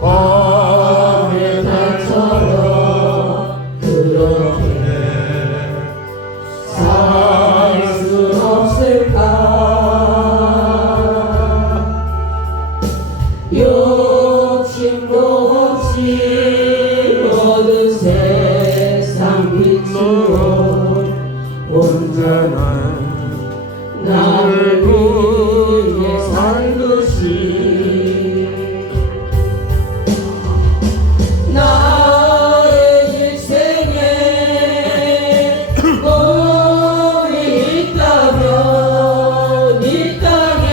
밤의 달처럼 그렇게 살 수 없을까. 욕심도 없이 모든 세상 빛으로 온전한 나를 위해 살듯이 나의 일생에 꿈이 있다면 이 땅에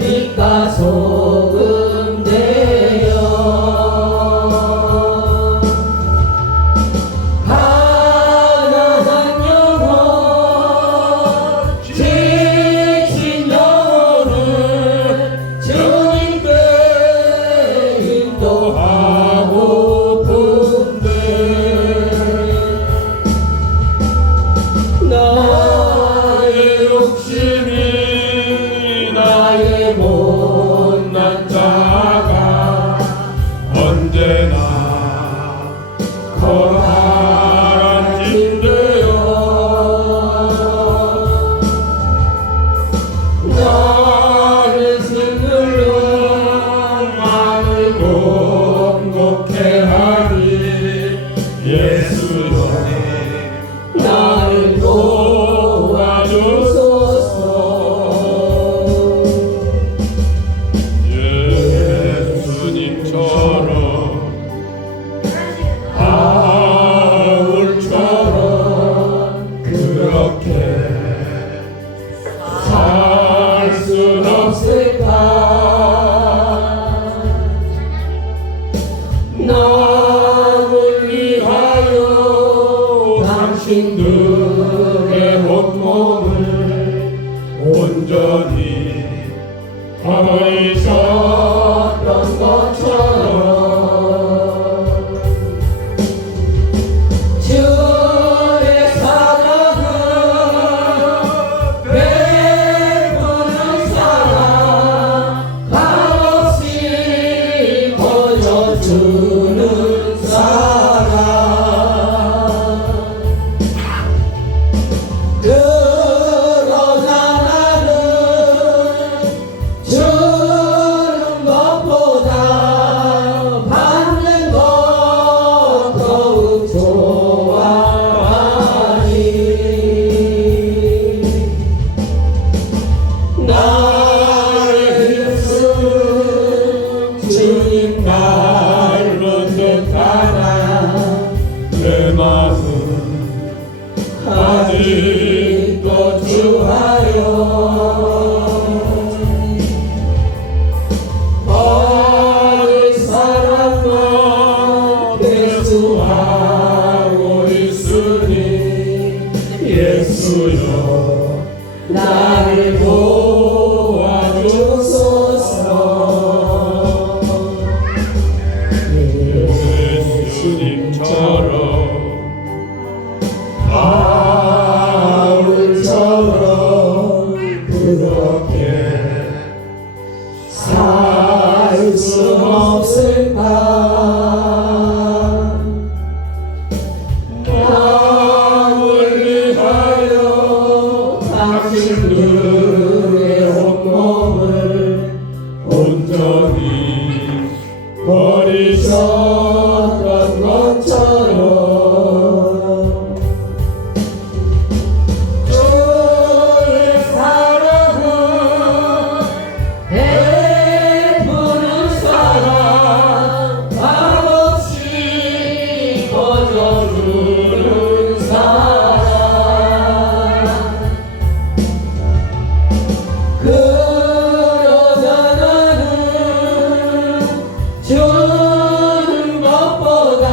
빛과 소금 되어 가난한 영혼 지친 영혼을 주님께 인도하고픈데 나의 욕심이 나의 못난 자가 언제나 거룩한 힘되어 나를 짓눌러 마음을 공곡해 하니 예수여 나를 도와주소서. 예수님처럼 바울처럼 그렇게 살 순 없을까. 나를 위하여 당신들의 온몸을 온전히 버리셨던 것처럼 주의 사랑은 베푸는 사랑 값없이 보여주는 사랑 그러나 나는 주는 것보다 받는 것 더욱 좋아하니 나의 힘쓰는 주님 날로 뜻하나 내 마음은 아직도 주하여 어린 사랑만 배수하고 있으니 예수여 나를 도와주소서. 예수님처럼 바울처럼 그렇게 살 수 없을까. 나를 위하여 당신들의 온몸을 온전히 버리셨던 것처럼 주의 사랑은 베푸는 사랑 값없이 거저주는 사랑 그러자 나는 주는 것보다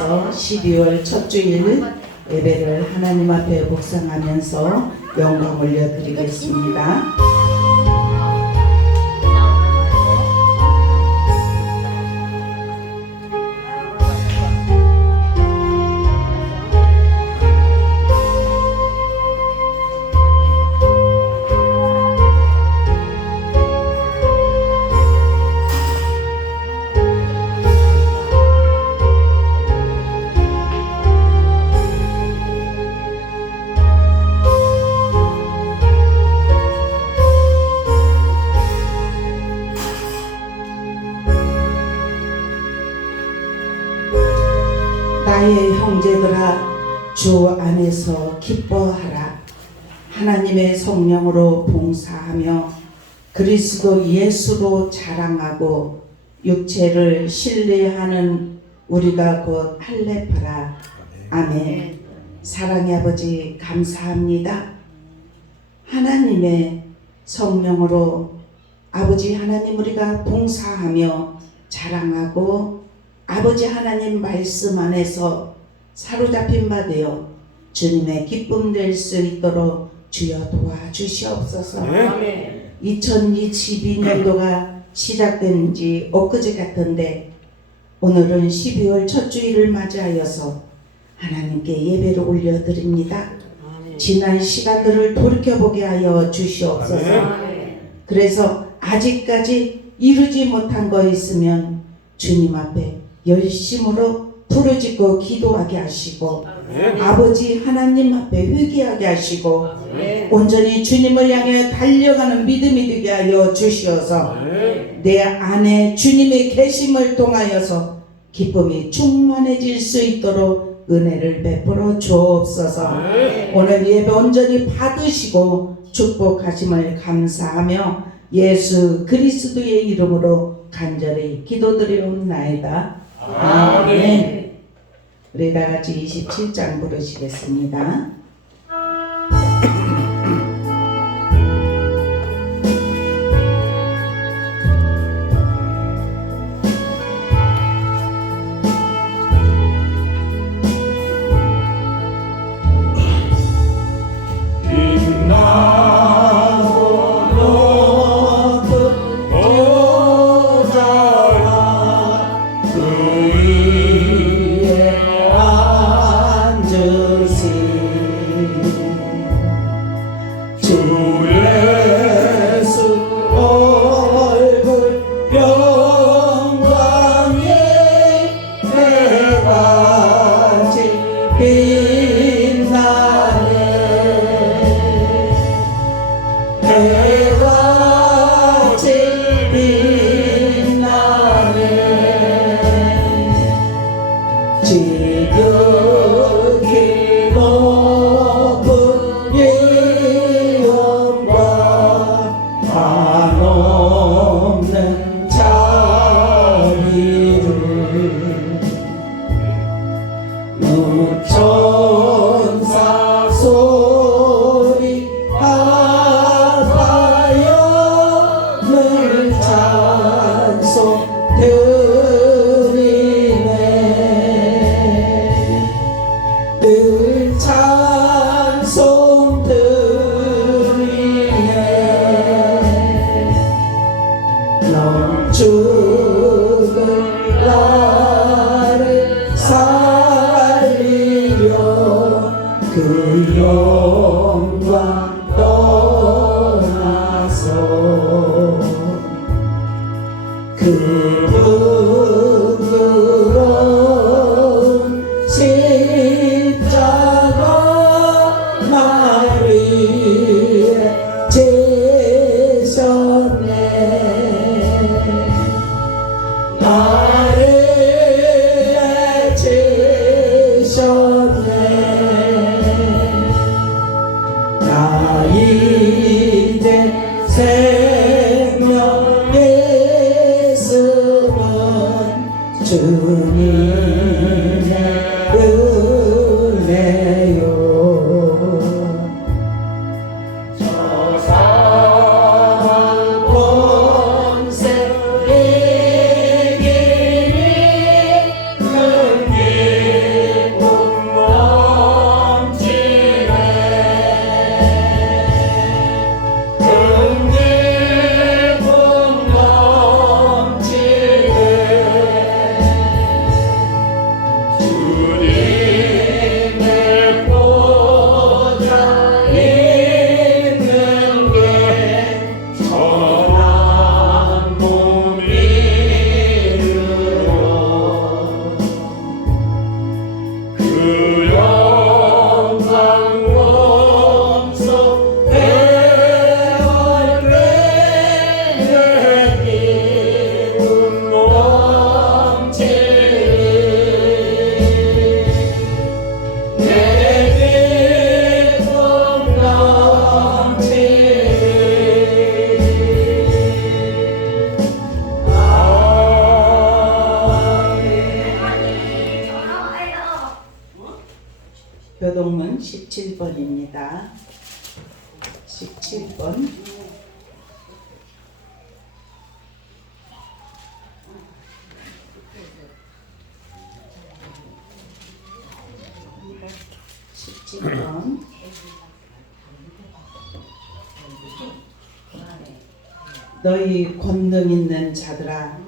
맞이하여서 12월 첫 주일 예배를 하나님 앞에 묵상하면서 영광 올려드리겠습니다. 나의 형제들아, 주 안에서 기뻐하라. 하나님의 성령으로 봉사하며 그리스도 예수로 자랑하고 육체를 신뢰하는 우리가 곧 할례파라. 아멘. 사랑의 아버지 감사합니다. 하나님의 성령으로 아버지 하나님 우리가 봉사하며 자랑하고 아버지 하나님 말씀 안에서 사로잡힌 바 되어 주님의 기쁨 될 수 있도록 주여 도와주시옵소서. 2022년도가 시작된 지 엊그제 같은데 오늘은 12월 첫 주일을 맞이하여서 하나님께 예배를 올려드립니다. 지난 시간들을 돌이켜보게 하여 주시옵소서. 그래서 아직까지 이루지 못한 거 있으면 주님 앞에 열심으로 부르짖고 기도하게 하시고 아버지 하나님 앞에 회개하게 하시고 온전히 주님을 향해 달려가는 믿음이 되게 하여 주시어서 내 안에 주님의 계심을 통하여서 기쁨이 충만해질 수 있도록 은혜를 베풀어 주옵소서. 오늘 예배 온전히 받으시고 축복하심을 감사하며 예수 그리스도의 이름으로 간절히 기도드리옵나이다. 아멘. 우리 다 같이 27장 부르시겠습니다. 그 영광 떠나서 그 부끄러운 십자가 나를 위해 지셨네. 나를 위해 지셨네. 나 이제 생명의 숨은 주님의 은혜요. 저 사랑 본세 이기는 큰 길 17번. 너희 권능 있는 자들아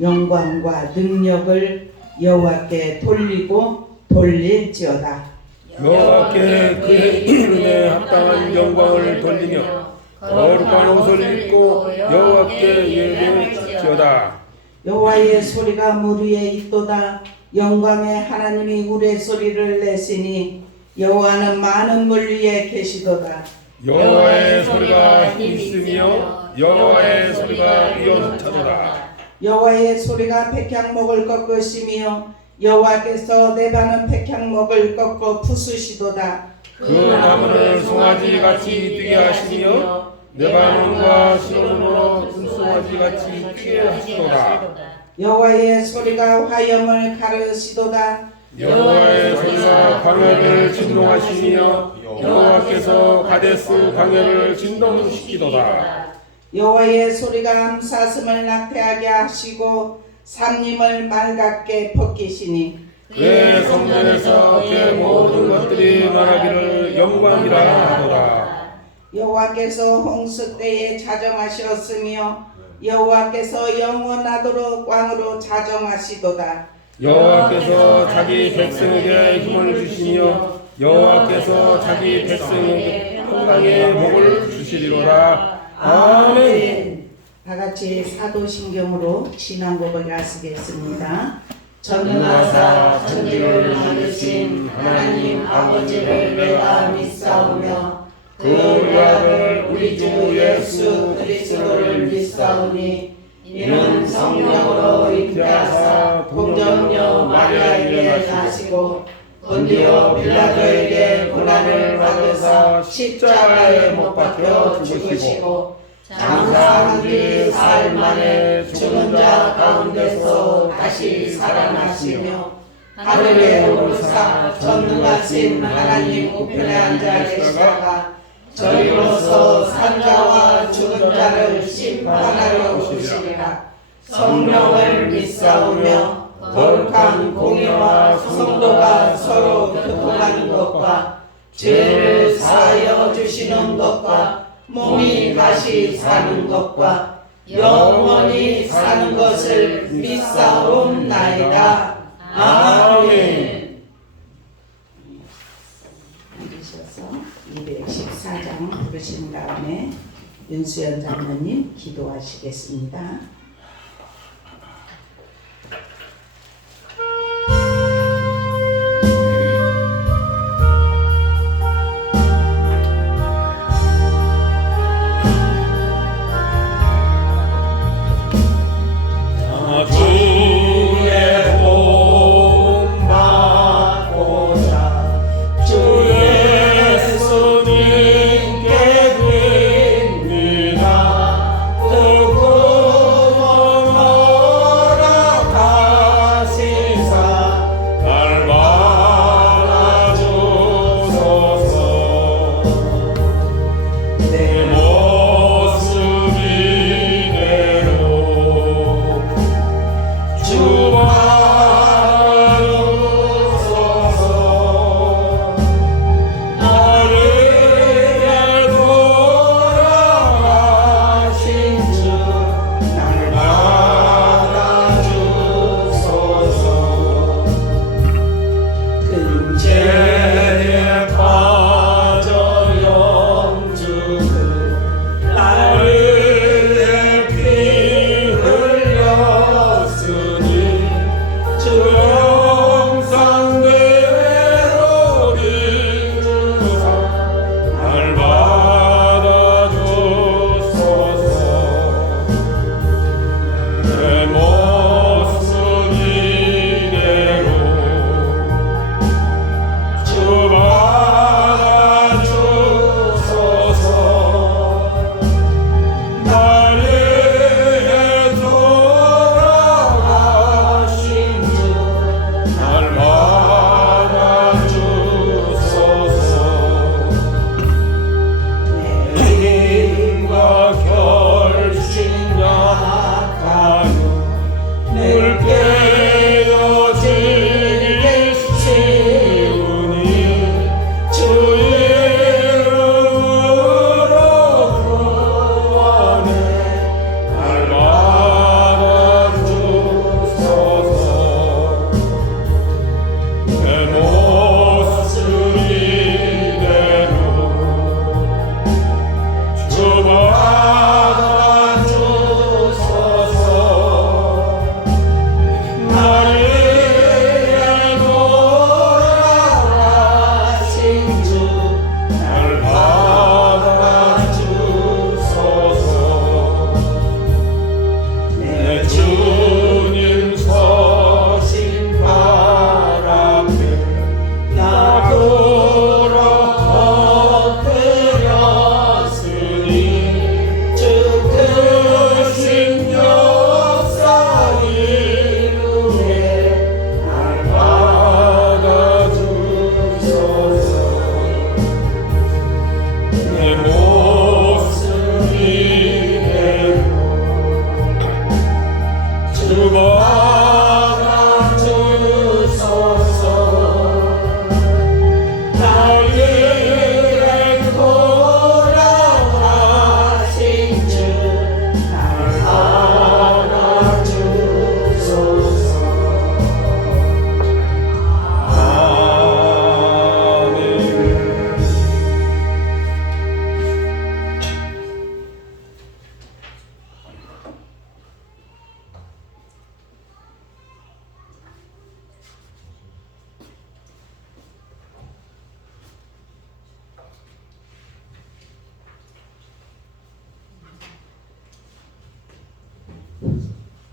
영광과 능력을 여호와께 돌리고 돌릴지어다. 여호와께 그의 이름에 합당한 영광을 돌리며 거룩한 옷을 입고 여호와께 예배할지어다. 여호와의 소리가 물 위에 있도다. 영광의 하나님이 우레소리를 내시니 여호와는 많은 물 위에 계시도다. 여호와의 소리가 힘있으며 여호와의 소리가 위엄차도다. 여호와의 소리가 백향목을 꺾으시며 여호와께서 내바는 백향목을 꺾어 부수시도다. 그 나무를 송아지같이 뛰게 하시며 레바논과 시온으로 송아지같이 뛰게 하시도다. 여호와의 소리가 화염을 가르시도다. 여호와의 소리가 광야를 진동하시며 여호와께서 가데스 광야를 진동시키도다. 여호와의 소리가 암사슴을 낙태하게 하시고 산림을 맑게 벗기시니 그의 성전에서 그의 모든 것들이 말하기를 영광이라 하도다. 여호와께서 홍수 때에 자정하셨으며 여호와께서 영원하도록 왕으로 자정하시도다. 여호와께서 자기 백성에게 힘을 주시며 여호와께서 자기 백성에게 평강의 복을 주시리로다. 아멘. 다 같이 사도신경으로 지난곡을 쓰겠습니다. 전능하사 천지를 만드신 하나님 아버지를 내가 믿사오며 그 아들 우리 주 예수 그리스도를 믿사오니 이는 성령으로 잉태하사 동정녀 마리아에게 나시고 본디오 빌라도에게 고난을 받으사 십자가에 못 박혀 죽으시고 장사한 뒤 사흘 만에 죽은 자 가운데서 다시 살아나시며 하늘에 오르사 전능하신 하나님 우편에 앉아 계시다가 저리로서 산자와 죽은 자를 심판하러 오시리라. 성령을 믿사오며 거룩한 공예와 성도가 서로 교통하는 것과 죄를 사하여 주시는 것과 몸이 다시 사는 것과 영원히 사는 것을 믿사옵나이다. 아멘. 앉으셔서 214장 부르신 다음에 윤수연 장로님 기도하시겠습니다. 예수님께 드립니다.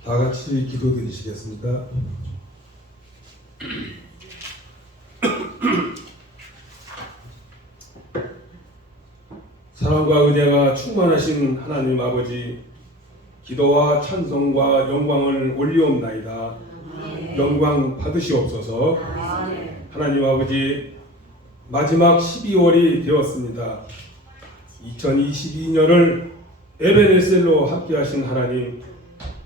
다 같이 기도드리시겠습니다. 사랑과 은혜가 충만하신 하나님 아버지, 기도와 찬송과 영광을 올리옵나이다. 영광 받으시옵소서. 하나님 아버지, 마지막 12월이 되었습니다. 2022년을 에베네셀로 함께하신 하나님,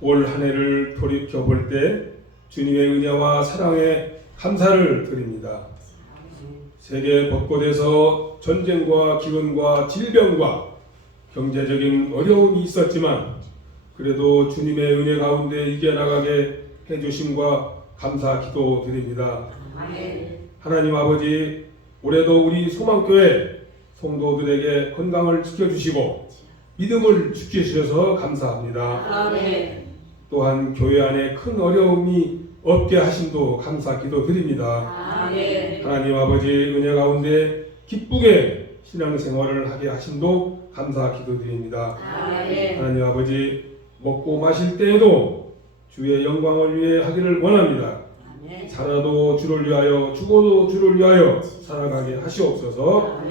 올 한 해를 돌이켜볼 때 주님의 은혜와 사랑에 감사를 드립니다. 세계 곳곳에서 전쟁과 기근과 질병과 경제적인 어려움이 있었지만 그래도 주님의 은혜 가운데 이겨나가게 해주심과 감사 기도드립니다. 하나님 아버지, 올해도 우리 소망교회 성도들에게 건강을 지켜주시고 믿음을 지켜주셔서 감사합니다. 또한 교회 안에 큰 어려움이 없게 하심도 감사 기도드립니다. 하나님 아버지, 은혜 가운데 기쁘게 신앙생활을 하게 하심도 감사 기도드립니다. 하나님 아버지, 먹고 마실 때에도 주의 영광을 위해 하기를 원합니다. 살아도 주를 위하여 죽어도 주를 위하여 살아가게 하시옵소서.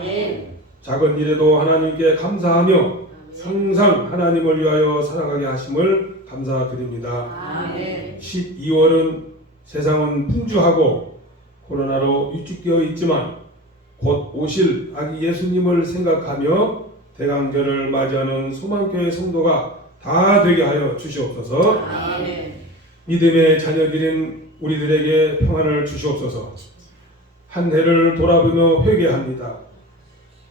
작은 일에도 하나님께 감사하며 항상 하나님을 위하여 살아가게 하심을 감사드립니다. 12월은 세상은 분주하고 코로나로 위축되어 있지만 곧 오실 아기 예수님을 생각하며 대강절을 맞이하는 소망교회 성도가 다 되게 하여 주시옵소서. 믿음의 자녀들인 우리들에게 평안을 주시옵소서. 한 해를 돌아보며 회개합니다.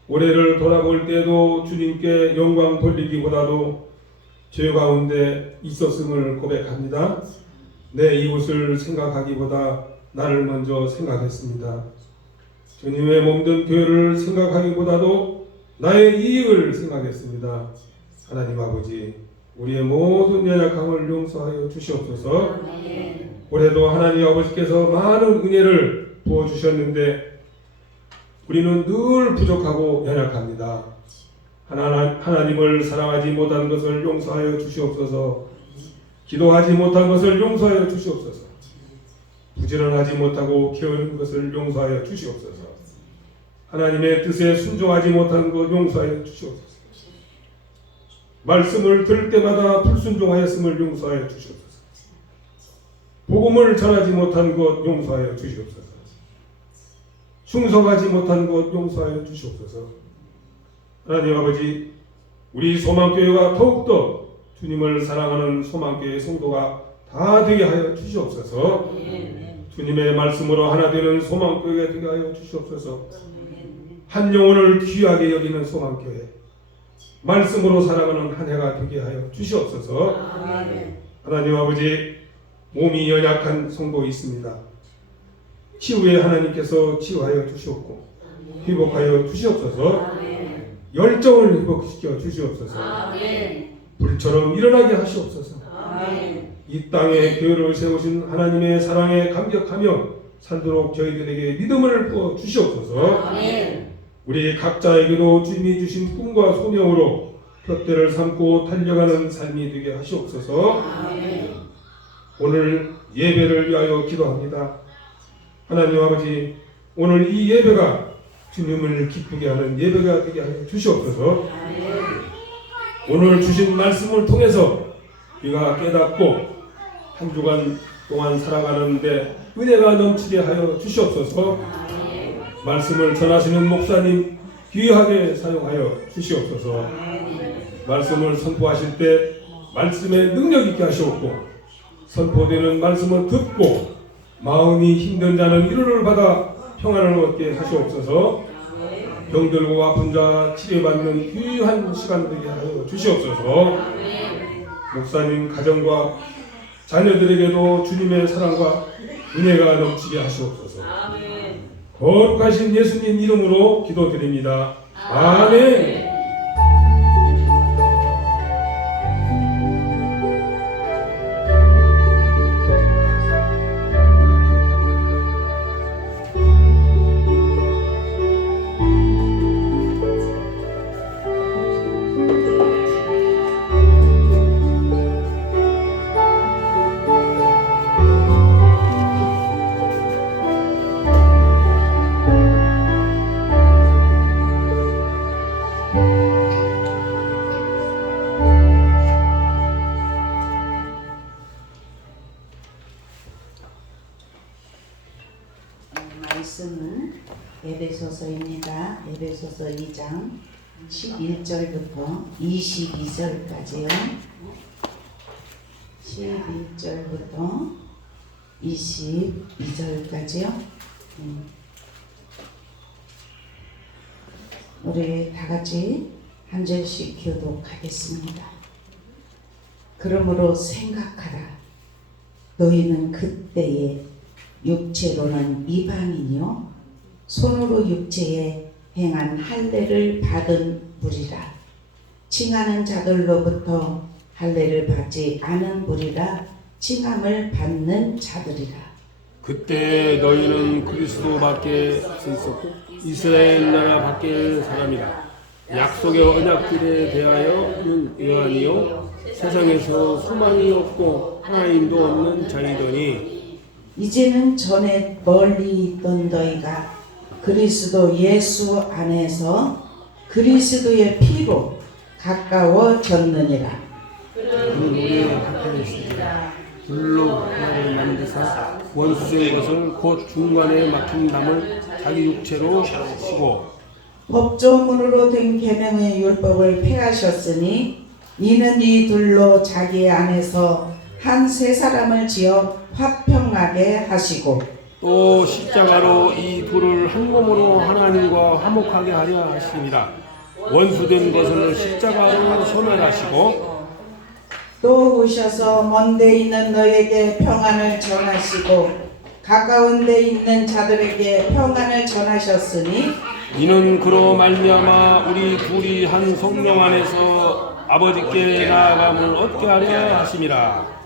올해를 돌아볼 때도 주님께 영광 돌리기보다도 죄 가운데 있었음을 고백합니다. 내 이웃을 생각하기보다 나를 먼저 생각했습니다. 주님의 몸된 교회를 생각하기보다도 나의 이익을 생각했습니다. 하나님 아버지, 우리의 모든 연약함을 용서하여 주시옵소서. 올해도 하나님 아버지께서 많은 은혜를 부어주셨는데 우리는 늘 부족하고 연약합니다. 하나님을 사랑하지 못한 것을 용서하여 주시옵소서. 기도하지 못한 것을 용서하여 주시옵소서. 부지런하지 못하고 게으른 것을 용서하여 주시옵소서. 하나님의 뜻에 순종하지 못한 것 용서하여 주시옵소서. 말씀을 들을 때마다 불순종하였음을 용서하여 주시옵소서. 복음을 전하지 못한 것 용서하여 주시옵소서. 충성하지 못한 것 용서하여 주시옵소서. 하나님 아버지, 우리 소망교회가 더욱더 주님을 사랑하는 소망교회 성도가 다 되게 하여 주시옵소서. 주님의 말씀으로 하나 되는 소망교회가 되게 하여 주시옵소서. 한 영혼을 귀하게 여기는 소망교회, 말씀으로 살아가는 한 해가 되게 하여 주시옵소서. 하나님 아버지, 몸이 연약한 성도 있습니다. 치유에 하나님께서 치유하여 주시옵고 회복하여 주시옵소서. 열정을 회복시켜 주시옵소서. 불처럼 일어나게 하시옵소서. 이 땅에 교회를 세우신 하나님의 사랑에 감격하며 살도록 저희들에게 믿음을 부어 주시옵소서. 우리 각자에게도 주님이 주신 꿈과 소명으로 푯대를 삼고 달려가는 삶이 되게 하시옵소서. 오늘 예배를 위하여 기도합니다. 하나님 아버지, 오늘 이 예배가 주님을 기쁘게 하는 예배가 되게 하여 주시옵소서. 오늘 주신 말씀을 통해서 우리가 깨닫고 한 주간 동안 살아가는데 은혜가 넘치게 하여 주시옵소서. 말씀을 전하시는 목사님, 귀하게 사용하여 주시옵소서. 말씀을 선포하실 때 말씀에 능력 있게 하시옵고 선포되는 말씀을 듣고 마음이 힘든 자는 위로를 받아 평안을 얻게 하시옵소서. 병들고 아픈 자 치료받는 귀한 시간 되게 하여 주시옵소서. 목사님 가정과 자녀들에게도 주님의 사랑과 은혜가 넘치게 하시옵소서. 거룩하신 예수님 이름으로 기도드립니다. 아멘. 말씀은 에베소서입니다. 에베소서 2장 11절부터 22절까지요. 11절부터 22절까지요. 우리 다 같이 한 절씩 교독하겠습니다. 그러므로 생각하라. 너희는 그때에 육체로는 이방인이요 손으로 육체에 행한 할례를 받은 무리라. 칭하는 자들로부터 할례를 받지 않은 무리라. 칭함을 받는 자들이라. 그때 너희는 그리스도밖에 없었고 이스라엘 나라 밖의 사람이라. 약속의 언약들에 대하여는 의아니요 세상에서 소망이 없고 하나님도 없는 자이더니 이제는 전에 멀리 있던 너희가 그리스도 예수 안에서 그리스도의 피로 가까워졌느니라. 우리의 가까이 있으리라. 불로 하나를 만드사 원수된 것을 곧 중간에 막힌 담을 자기 육체로 시고 법조문으로 된 계명의 율법을 폐하셨으니 이는 이 둘로 자기 안에서 한 세 사람을 지어 화평하게 하시고 또 십자가로 이 둘을 한 몸으로 하나님과 화목하게 하려 하십니다. 원수된 것을 십자가로 소멸하시고 또 오셔서 먼 데 있는 너에게 평안을 전하시고 가까운 데 있는 자들에게 평안을 전하셨으니 이는 그로 말미암아 우리 둘이 한 성령 안에서 아버지께 나아감을 얻게 하려 하심이라.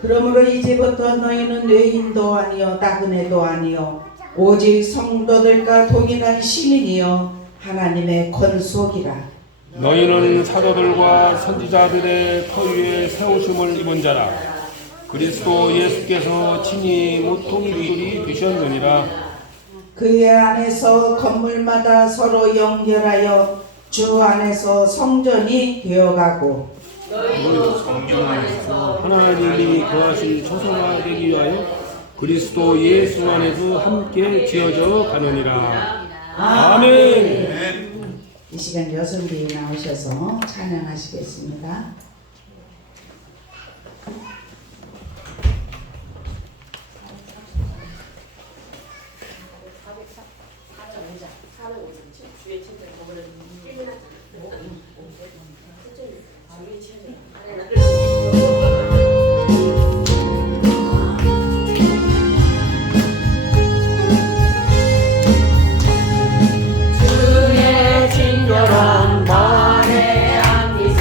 그러므로 이제부터 너희는 외인도 아니요 나그네도 아니요 오직 성도들과 동일한 시민이요 하나님의 권속이라. 너희는 사도들과 선지자들의 터 위에 세우심을 입은 자라. 그리스도 예수께서 친히 모퉁이들이 되셨느니라. 그의 안에서 건물마다 서로 연결하여 주 안에서 성전이 되어가고 하나님이 거하신 처소가 되기 위하여 그리스도 예수 안에서 함께 지어져 가느니라. 아멘. 이 시간 여성들이 나오셔서 찬양하시겠습니다. 주의 친절한 발에 안기수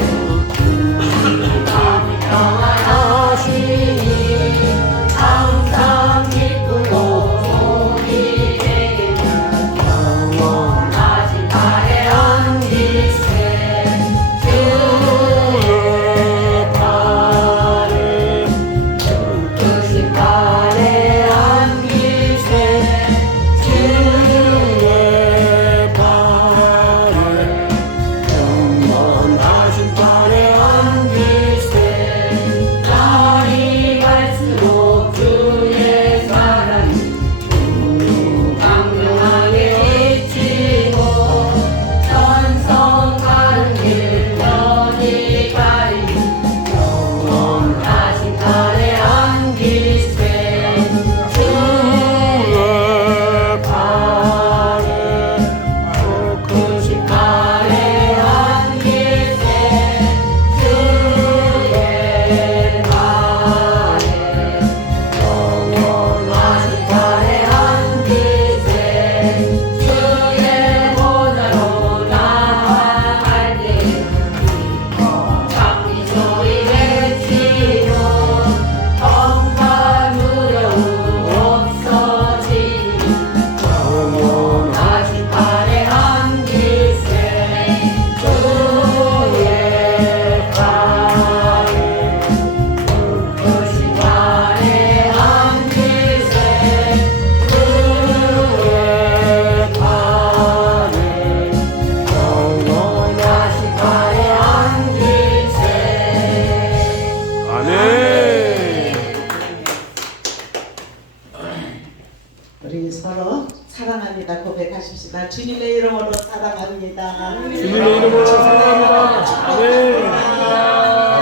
기도하겠습니다. 주님의 이름으로 사랑합니다. 주님의 이름으로 사랑합니다. 아멘.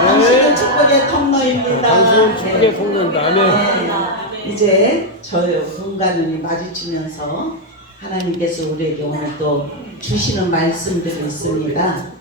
당신은 축복의 통로입니다. 당신은 축복의 통로입니다. 아멘. 네. 이제 저희 눈과 눈이 마주치면서 하나님께서 우리에게 오늘 또 주시는 말씀들이 있습니다.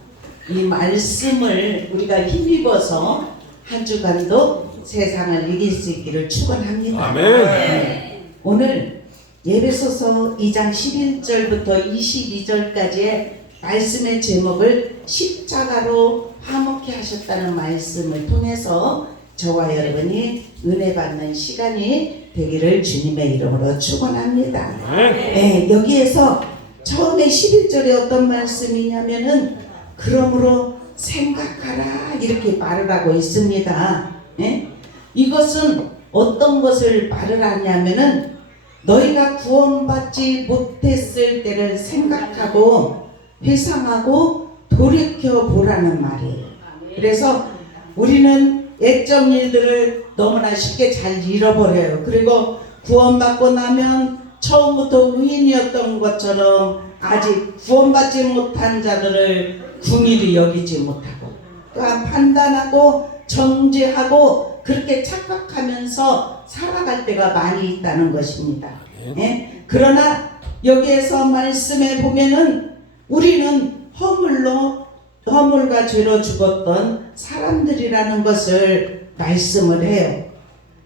이 말씀을 우리가 힘입어서 한 주간도 세상을 이길 수 있기를 축원합니다. 아멘. 네. 오늘 예배소서 2장 11절부터 22절까지의 말씀의 제목을 십자가로 화목케 하셨다는 말씀을 통해서 저와 여러분이 은혜 받는 시간이 되기를 주님의 이름으로 축원합니다. 네, 여기에서 처음에 11절에 어떤 말씀이냐면은 그러므로 생각하라 이렇게 말을 하고 있습니다. 네? 이것은 어떤 것을 말을 하냐면은 너희가 구원받지 못했을 때를 생각하고 회상하고 돌이켜 보라는 말이에요. 그래서 우리는 액정 일들을 너무나 쉽게 잘 잃어버려요. 그리고 구원받고 나면 처음부터 의인이었던 것처럼 아직 구원받지 못한 자들을 궁일이 여기지 못하고 또한 판단하고 정죄하고 그렇게 착각하면서 살아갈 때가 많이 있다는 것입니다. 예? 그러나 여기에서 말씀에 보면은 우리는 허물과 죄로 죽었던 사람들이라는 것을 말씀을 해요.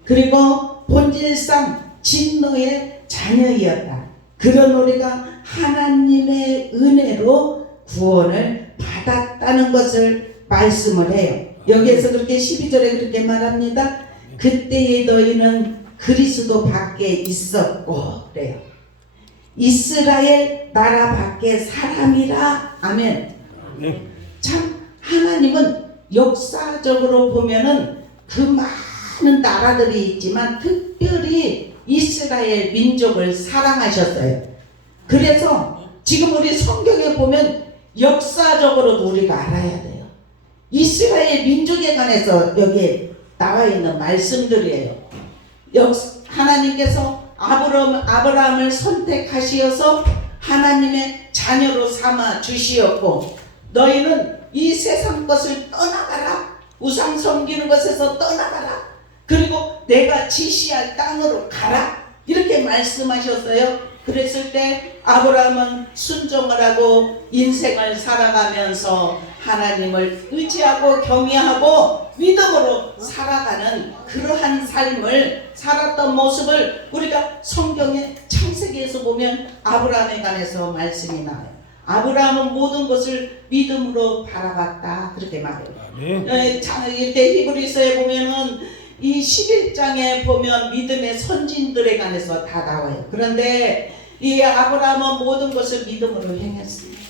그리고 본질상 진노의 자녀이었다. 그런 우리가 하나님의 은혜로 구원을 받았다는 것을 말씀을 해요. 여기에서 그렇게 12절에 그렇게 말합니다. 그때에 너희는 그리스도 밖에 있었고 그래요. 이스라엘 나라 밖에 사람이라. 아멘. 참 하나님은 역사적으로 보면은 그 많은 나라들이 있지만 특별히 이스라엘 민족을 사랑하셨어요. 그래서 지금 우리 성경에 보면 역사적으로도 우리가 알아야 돼요. 이스라엘 민족에 관해서 여기에 나와 있는 말씀들이에요. 하나님께서 아브라함을 선택하시어서 하나님의 자녀로 삼아 주시었고 너희는 이 세상 것을 떠나가라. 우상 섬기는 것에서 떠나가라. 그리고 내가 지시할 땅으로 가라. 이렇게 말씀하셨어요. 그랬을 때 아브라함은 순종을 하고 인생을 살아가면서 하나님을 의지하고 경외하고 믿음으로 살아가는 그러한 삶을 살았던 모습을 우리가 성경의 창세기에서 보면 아브라함에 관해서 말씀이 나와요. 아브라함은 모든 것을 믿음으로 바라봤다 그렇게 말해요. 이렇게 히브리서에 보면은 이 11장에 보면 믿음의 선진들에 관해서 다 나와요. 그런데 이 아브라함은 모든 것을 믿음으로 행했습니다.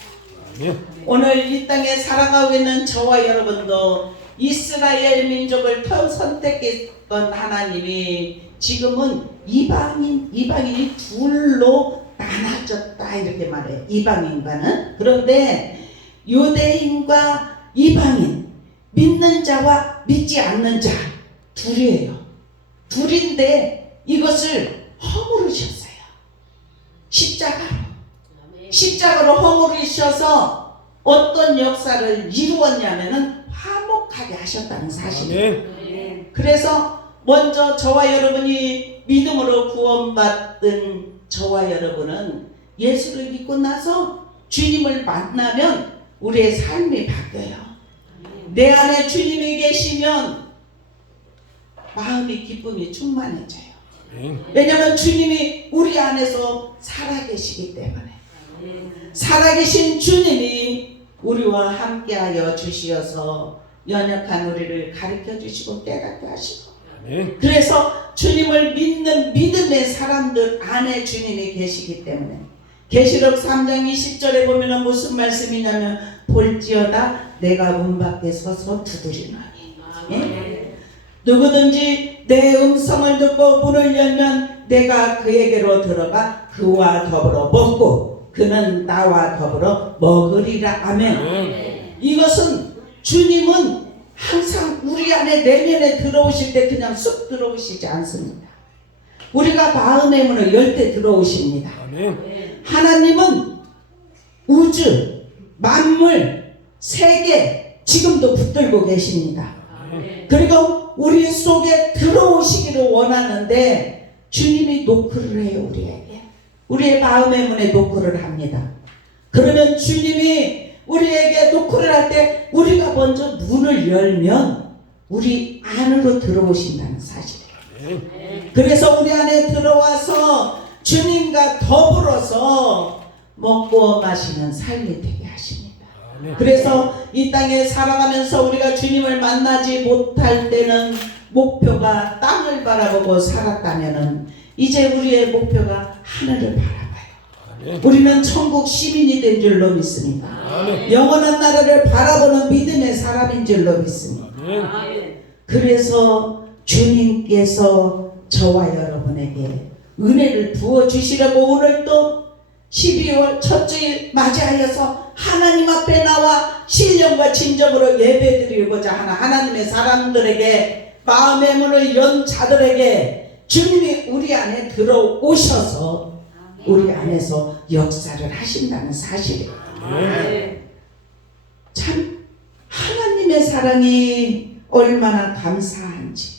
오늘 이 땅에 살아가고 있는 저와 여러분도 이스라엘 민족을 선택했던 하나님이 지금은 이방인이 둘로 나눠졌다 이렇게 말해요. 이방인과는. 그런데 유대인과 이방인, 믿는 자와 믿지 않는 자 둘이에요. 둘인데 이것을 허물으셨어요. 십자가로 허물으셔서 어떤 역사를 이루었냐면은 화목하게 하셨다는 사실이에요. 그래서 먼저 저와 여러분이 믿음으로 구원받은 저와 여러분은 예수를 믿고 나서 주님을 만나면 우리의 삶이 바뀌어요. 내 안에 주님이 계시면 마음이 기쁨이 충만해져요. 왜냐하면 주님이 우리 안에서 살아계시기 때문에. 살아계신 주님이 우리와 함께하여 주시어서 연약한 우리를 가르쳐 주시고 깨닫게 하시고 그래서 주님을 믿는 믿음의 사람들 안에 주님이 계시기 때문에 계시록 3장 20절에 보면 무슨 말씀이냐면 볼지어다 내가 문 밖에 서서 두드리노니 누구든지 내 음성을 듣고 문을 열면 내가 그에게로 들어가 그와 더불어 먹고 그는 나와 더불어 먹으리라. 아멘. 이것은 주님은 항상 우리 안에 내면에 들어오실 때 그냥 쑥 들어오시지 않습니다. 우리가 마음의 문을 열 때 들어오십니다. 아멘. 하나님은 우주, 만물, 세계 지금도 붙들고 계십니다. 그리고 우리 속에 들어오시기를 원하는데 주님이 노크를 해요. 우리에게. 우리의 마음의 문에 노크를 합니다. 그러면 주님이 우리에게 노크를 할 때 우리가 먼저 문을 열면 우리 안으로 들어오신다는 사실이에요. 그래서 우리 안에 들어와서 주님과 더불어서 먹고 마시는 삶이 되게 하십니다. 그래서 이 땅에 살아가면서 우리가 주님을 만나지 못할 때는 목표가 땅을 바라보고 살았다면은 이제 우리의 목표가 하늘을 바라봐요. 우리는 천국 시민이 된 줄로 믿습니다. 영원한 나라를 바라보는 믿음의 사람인 줄로 믿습니다. 그래서 주님께서 저와 여러분에게 은혜를 부어주시려고 오늘 또 12월 첫째 일 맞이하여서 하나님 앞에 나와 신령과 진정으로 예배드리고자 하는 하나님의 사람들에게, 마음의 문을 연 자들에게 주님이 우리 안에 들어오셔서 우리 안에서 역사를 하신다는 사실이에요. 참 하나님의 사랑이 얼마나 감사한지.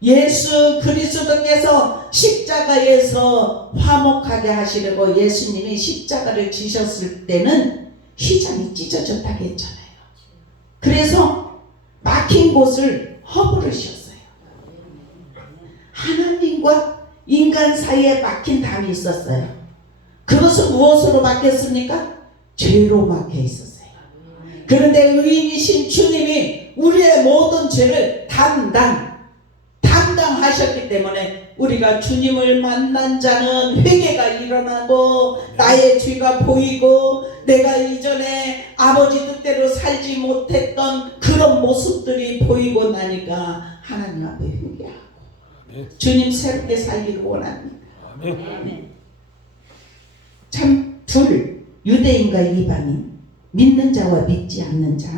예수 그리스도께서 십자가에서 화목하게 하시려고 예수님이 십자가를 지셨을 때는 휘장이 찢어졌다고 했잖아요. 그래서 막힌 곳을 허물으셨어요. 하나님과 인간 사이에 막힌 담이 있었어요. 그것은 무엇으로 막혔습니까? 죄로 막혀 있었어요. 그런데 의인이신 주님이 우리의 모든 죄를 담당하셨기 때문에 우리가 주님을 만난 자는 회개가 일어나고 나의 죄가 보이고 내가 이전에 아버지 뜻대로 살지 못했던 그런 모습들이 보이고 나니까 하나님 앞에 회개하고 주님 새롭게 살기를 원합니다. 참 유대인과 이방인, 믿는 자와 믿지 않는 자.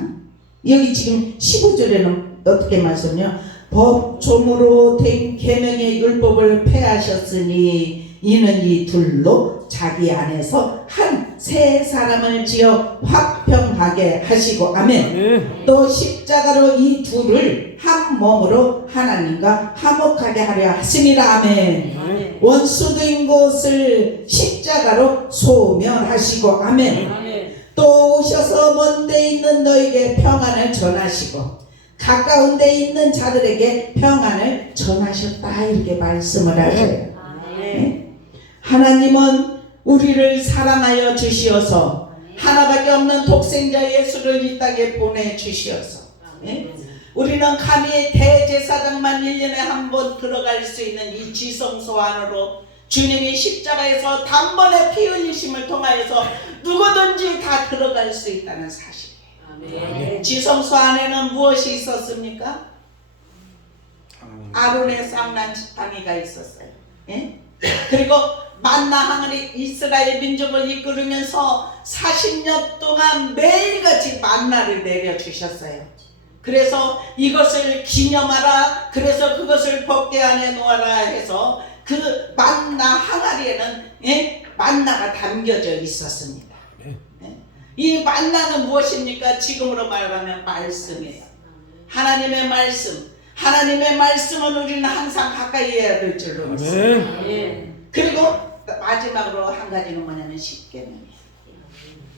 여기 지금 15절에는 어떻게 말씀해요? 법조무로 된 계명의 율법을 폐하셨으니 이는 이 둘로 자기 안에서 한 새 사람을 지어 화평하게 하시고 아멘. 또 십자가로 이 둘을 한 몸으로 하나님과 화목하게 하려 하심이라 아멘. 원수된 것을 십자가로 소멸하시고 아멘. 또 오셔서 먼 데 있는 너에게 평안을 전하시고 가까운 데 있는 자들에게 평안을 전하셨다 이렇게 말씀을 하셔요. 하나님은 우리를 사랑하여 주시어서 하나밖에 없는 독생자 예수를 이 땅에 보내주시어서 우리는 감히 대제사장만 1년에 한 번 들어갈 수 있는 이 지성소 안으로 주님이 십자가에서 단번에 피 흘리심을 통하여서 누구든지 다 들어갈 수 있다는 사실이에요. 지성소 안에는 무엇이 있었습니까? 아론의 쌍난 지팡이가 있었어요. 그리고 만나 항아리 이스라엘 민족을 이끌으면서 40년 동안 매일같이 만나를 내려주셨어요. 그래서 이것을 기념하라, 그래서 그것을 법궤 안에 놓아라 해서 그 만나 항아리에는 만나가 담겨져 있었습니다. 이 만나는 무엇입니까? 지금으로 말하면 말씀이에요. 하나님의 말씀. 하나님의 말씀은 우리는 항상 가까이 해야 될 줄로 믿습니다. 그리고 마지막으로 한 가지는 뭐냐면 십계명이에요.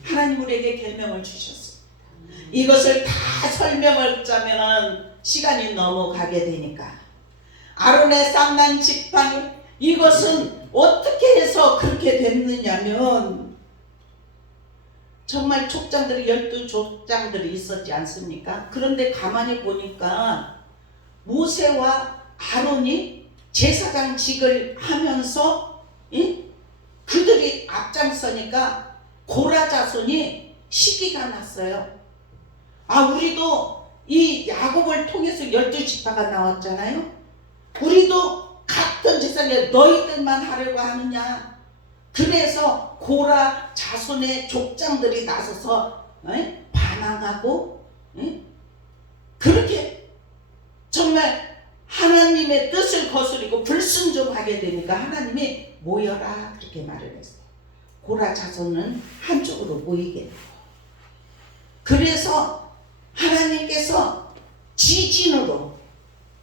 하나님 우리에게 계명을 주셨습니다. 이것을 다 설명하자면 시간이 넘어가게 되니까 아론의 쌍난 지팡이, 이것은 어떻게 해서 그렇게 됐느냐면 정말 족장들이 12족장들이 있었지 않습니까? 그런데 가만히 보니까 모세와 아론이 제사장직을 하면서 그들이 앞장서니까 고라 자손이 시기가 났어요. 우리도 이 야곱을 통해서 12지파가 나왔잖아요. 우리도 같은 제사장에 너희들만 하려고 하느냐. 그래서 고라 자손의 족장들이 나서서 반항하고 그렇게 정말 하나님의 뜻을 거스리고 불순종하게 되니까 하나님이 모여라 그렇게 말을 했어요. 고라 자손은 한쪽으로 모이게 되고, 그래서 하나님께서 지진으로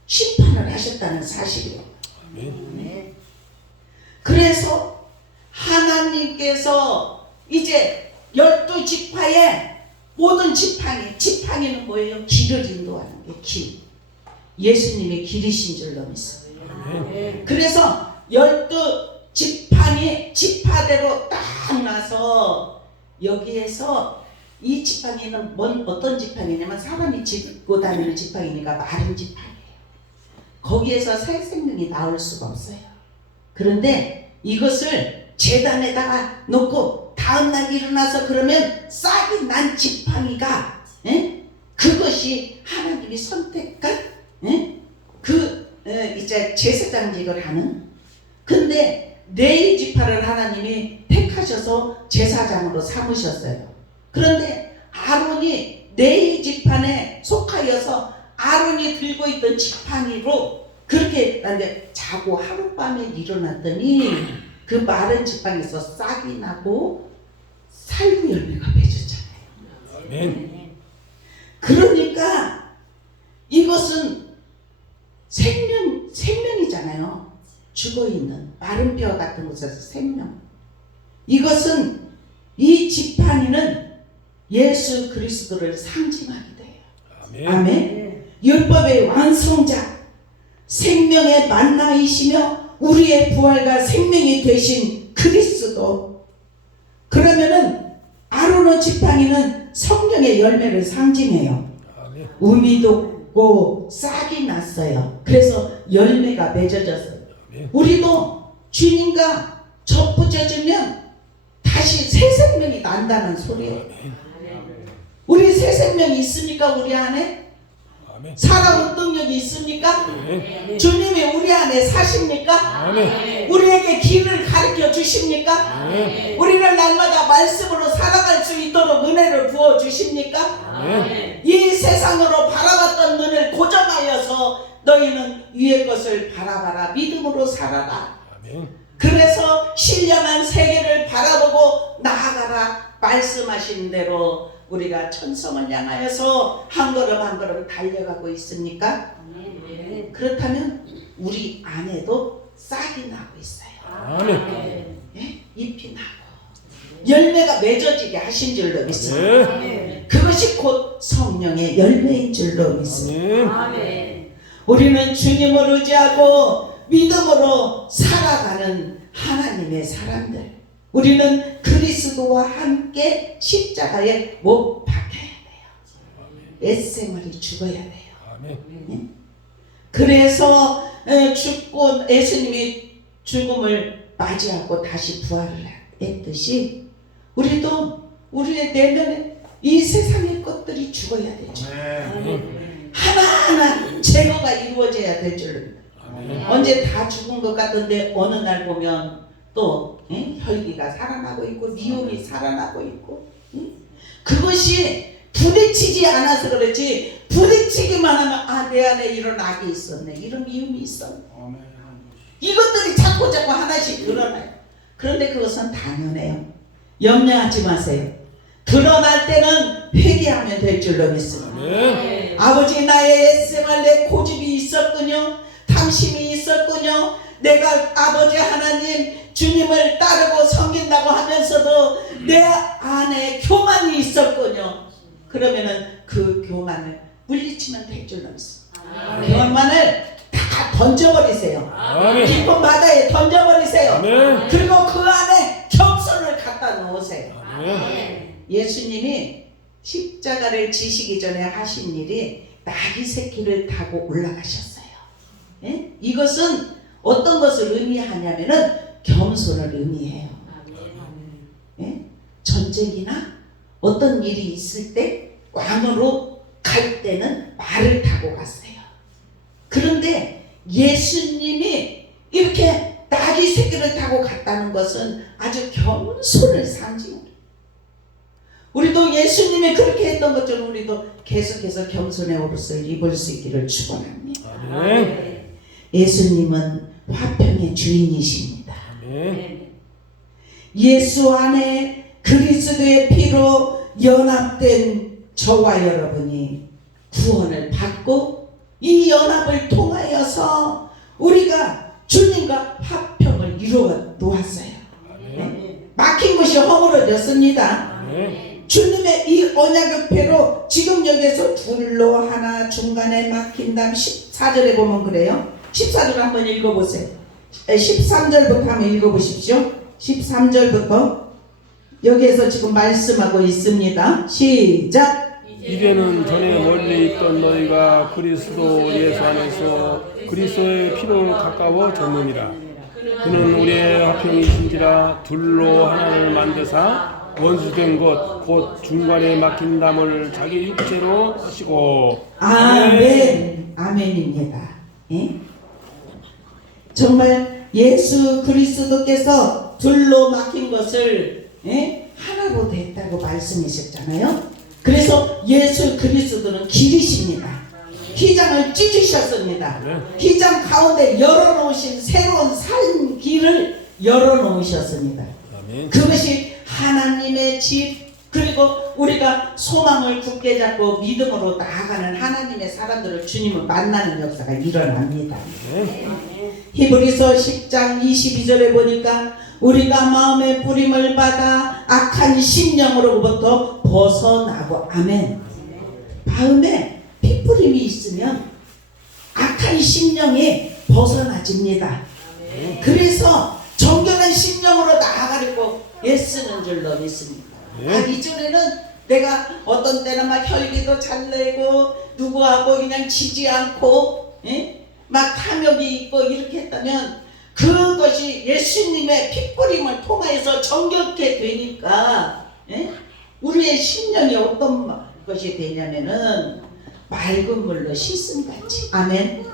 심판을 하셨다는 사실이에요. 그래서 하나님께서 이제 12지파의 모든 지팡이는 뭐예요? 길을 인도하는 게 길. 예수님의 길이신 줄로 믿습니다. 그래서 12지팡이 지파대로 딱 나서 여기에서 이 지팡이는 어떤 지팡이냐면 사람이 짚고 다니는 지팡이니까 마른 지팡이에요. 거기에서 새 생명이 나올 수가 없어요. 그런데 이것을 제단에다가 놓고 다음날 일어나서 그러면 싹이 난 지팡이가 그것이 하나님이 선택한 이제 제사장직을 하는, 근데 레위 지파를 하나님이 택하셔서 제사장으로 삼으셨어요. 그런데 아론이 레위 지파에 속하여서 아론이 들고 있던 지팡이로 그렇게 하는데 자고 하룻밤에 일어났더니 그 마른 지팡이에서 싹이 나고 살구 열매가 맺었잖아요. 아멘. 그러니까 이것은 생명이잖아요. 죽어있는 마른 뼈 같은 곳에서 생명. 이것은 이 지팡이는 예수 그리스도를 상징하게 돼요. 아멘. 아멘. 율법의 완성자, 생명의 만나이시며 우리의 부활과 생명이 되신 그리스도. 그러면은 아론의 지팡이는 성령의 열매를 상징해요. 아멘. 우미 돋고 싹이 났어요. 그래서 열매가 맺어졌어요. 아멘. 우리도 주님과 접붙여지면 다시 새 생명이 난다는 소리예요. 우리 새 생명이 있습니까? 우리 안에? 아멘. 살아온 능력이 있습니까? 아멘. 주님이 우리 안에 사십니까? 아멘. 우리에게 길을 가르쳐 주십니까? 아멘. 우리를 날마다 말씀으로 살아갈 수 있도록 은혜를 부어 주십니까? 아멘. 이 세상으로 바라봤던 눈을 고정하여서 너희는 위의 것을 바라봐라. 믿음으로 살아라. 아멘. 그래서 신령한 세계를 바라보고 나아가라. 말씀하신 대로 우리가 천성을 향하여서 한 걸음 한 걸음 달려가고 있습니까? 그렇다면 우리 안에도 싹이 나고 있어요. 아멘. 예? 잎이 나고 열매가 맺어지게 하신 줄로 믿습니다. 아멘. 그것이 곧 성령의 열매인 줄로 믿습니다. 아멘. 우리는 주님을 의지하고 믿음으로 살아가는 하나님의 사람들. 우리는 그리스도와 함께 십자가에 못 박혀야 돼요. 옛생활이 죽어야 돼요. 아멘. 그래서 죽고 예수님이 죽음을 맞이하고 다시 부활을 했듯이 우리도 우리의 내면에 이 세상의 것들이 죽어야 되죠. 하나하나 제거가 이루어져야 될 줄로 믿어요. 언제 다 죽은 것 같던데 어느 날 보면 또 혈기가 살아나고 있고 미움이 살아나고 있고, 그것이 부딪히지 않아서 그렇지, 부딪히기만 하면 내 안에 이런 악이 있었네, 이런 미움이 있었네, 이것들이 자꾸 하나씩 드러나요. 그런데 그것은 당연해요. 염려하지 마세요. 드러날 때는 회개하면 될 줄로 믿습니다. 아멘. 아버지, 나의 옛생활 내 고집이 있었군요, 탐심이 있었군요, 내가 아버지 하나님 주님을 따르고 섬긴다고 하면서도 내 안에 교만이 있었군요. 그러면은 그 교만을 물리치면 될 줄로 믿습니다. 교만을 다 던져버리세요. 아멘. 깊은 바다에 던져버리세요. 아멘. 그리고 그 안에 겸손을 갖다 놓으세요. 아멘. 예수님이 십자가를 지시기 전에 하신 일이 나귀 새끼를 타고 올라가셨어요. 예? 이것은 어떤 것을 의미하냐면은 겸손을 의미해요. 예? 전쟁이나 어떤 일이 있을 때 왕으로 갈 때는 말을 타고 갔어요. 그런데 예수님이 이렇게 나귀 새끼를 타고 갔다는 것은 아주 겸손을 상징해요. 우리도 예수님이 그렇게 했던 것처럼 우리도 계속해서 겸손의 옷을 입을 수 있기를 축원합니다. 아멘. 예수님은 화평의 주인이십니다. 아멘. 예수 안에 그리스도의 피로 연합된 저와 여러분이 구원을 받고 이 연합을 통하여서 우리가 주님과 화평을 이루어 놓았어요. 막힌 것이 허물어졌습니다. 주님의 이 언약의 패로 지금 여기에서 둘로 하나 중간에 막힌 다음 14절에 보면 그래요. 14절 한번 읽어보세요. 13절부터 한번 읽어보십시오. 13절부터 여기에서 지금 말씀하고 있습니다. 시작. 이제는 전에 멀리 있던 너희가 그리스도 예수 안에서 그리스도의 피로 가까워졌느니라. 그는 우리의 화평이신지라 둘로 하나를 만드사 원수된 것 곧 중간에 막힌 담을 자기 육체로 하시고. 아멘. 아멘입니다. 예? 정말 예수 그리스도께서 둘로 막힌 것을 하나로 됐다고 말씀하셨잖아요. 그래서 예수 그리스도는 길이십니다. 휘장을 찢으셨습니다. 휘장 가운데 열어놓으신 새로운 산 길을 열어놓으셨습니다. 그것이 하나님의 집, 그리고 우리가 소망을 굳게 잡고 믿음으로 나아가는 하나님의 사람들을 주님을 만나는 역사가 일어납니다. 히브리서 10장 22절에 보니까 우리가 마음의 뿌림을 받아 악한 심령으로부터 벗어나고. 아멘. 마음에 피뿌림이 있으면 악한 심령이 벗어나집니다. 그래서 정결한 심령으로 나아가려고 애쓰는 줄로 믿습니다. 이전에는 내가 어떤 때는 막 혈기도 잘 내고 누구하고 그냥 지지 않고 막 탐욕이 있고 이렇게 했다면 그것이 예수님의 피뿌림을 통해서 정결케 되니까 우리의 심령이 어떤 것이 되냐면은 맑은 물로 씻음같이. 아멘.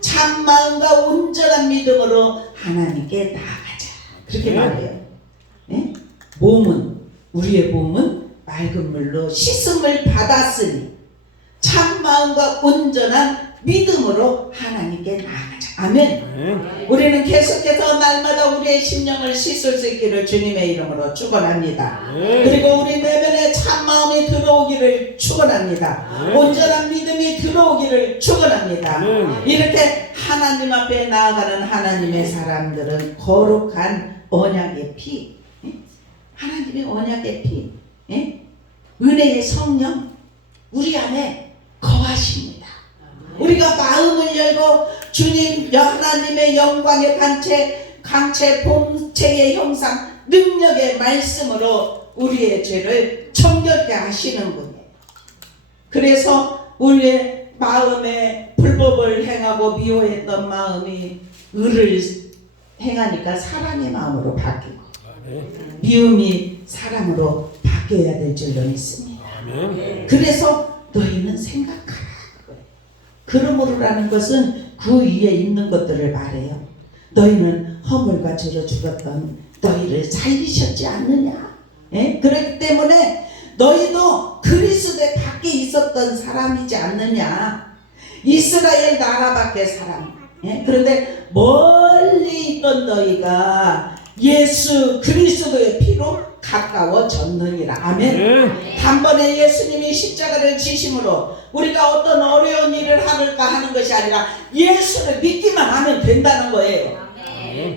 참 마음과 온전한 믿음으로 하나님께 나아가자. 그렇게 말해요. 몸은, 우리의 몸은 맑은 물로 씻음을 받았으니 참 마음과 온전한 믿음으로 하나님께 나아가자. 아멘. 우리는 계속해서 날마다 우리의 심령을 씻을 수 있기를 주님의 이름으로 축원합니다. 그리고 우리 내면에 참 마음이 들어오기를 축원합니다. 온전한 믿음이 들어오기를 축원합니다. 이렇게 하나님 앞에 나아가는 하나님의 사람들은 거룩한 언약의 피, 하나님의 언약의 피, 은혜의 성령 우리 안에 거하십니다. 우리가 마음을 열고 주님 하나님의 영광의 강체 본체의 형상 능력의 말씀으로 우리의 죄를 정결케 하시는 분이에요. 그래서 우리의 마음에 불법을 행하고 미워했던 마음이 의를 행하니까 사랑의 마음으로 바뀌고 미움이 사랑으로 바뀌어야 될 줄로 믿습니다. 그래서 너희는 생각하라. 그러므로라는 것은 그 위에 있는 것들을 말해요. 너희는 허물과 죄로 죽었던 너희를 살리셨지 않느냐. 그렇기 때문에 너희도 그리스도의 밖에 있었던 사람이지 않느냐. 이스라엘 나라 밖의 사람. 그런데 멀리 있던 너희가 예수 그리스도의 피로 가까워졌느니라. 아멘. 단번에 예수님이 십자가를 지심으로 우리가 어떤 어려운 일을 할까 하는 것이 아니라 예수를 믿기만 하면 된다는 거예요.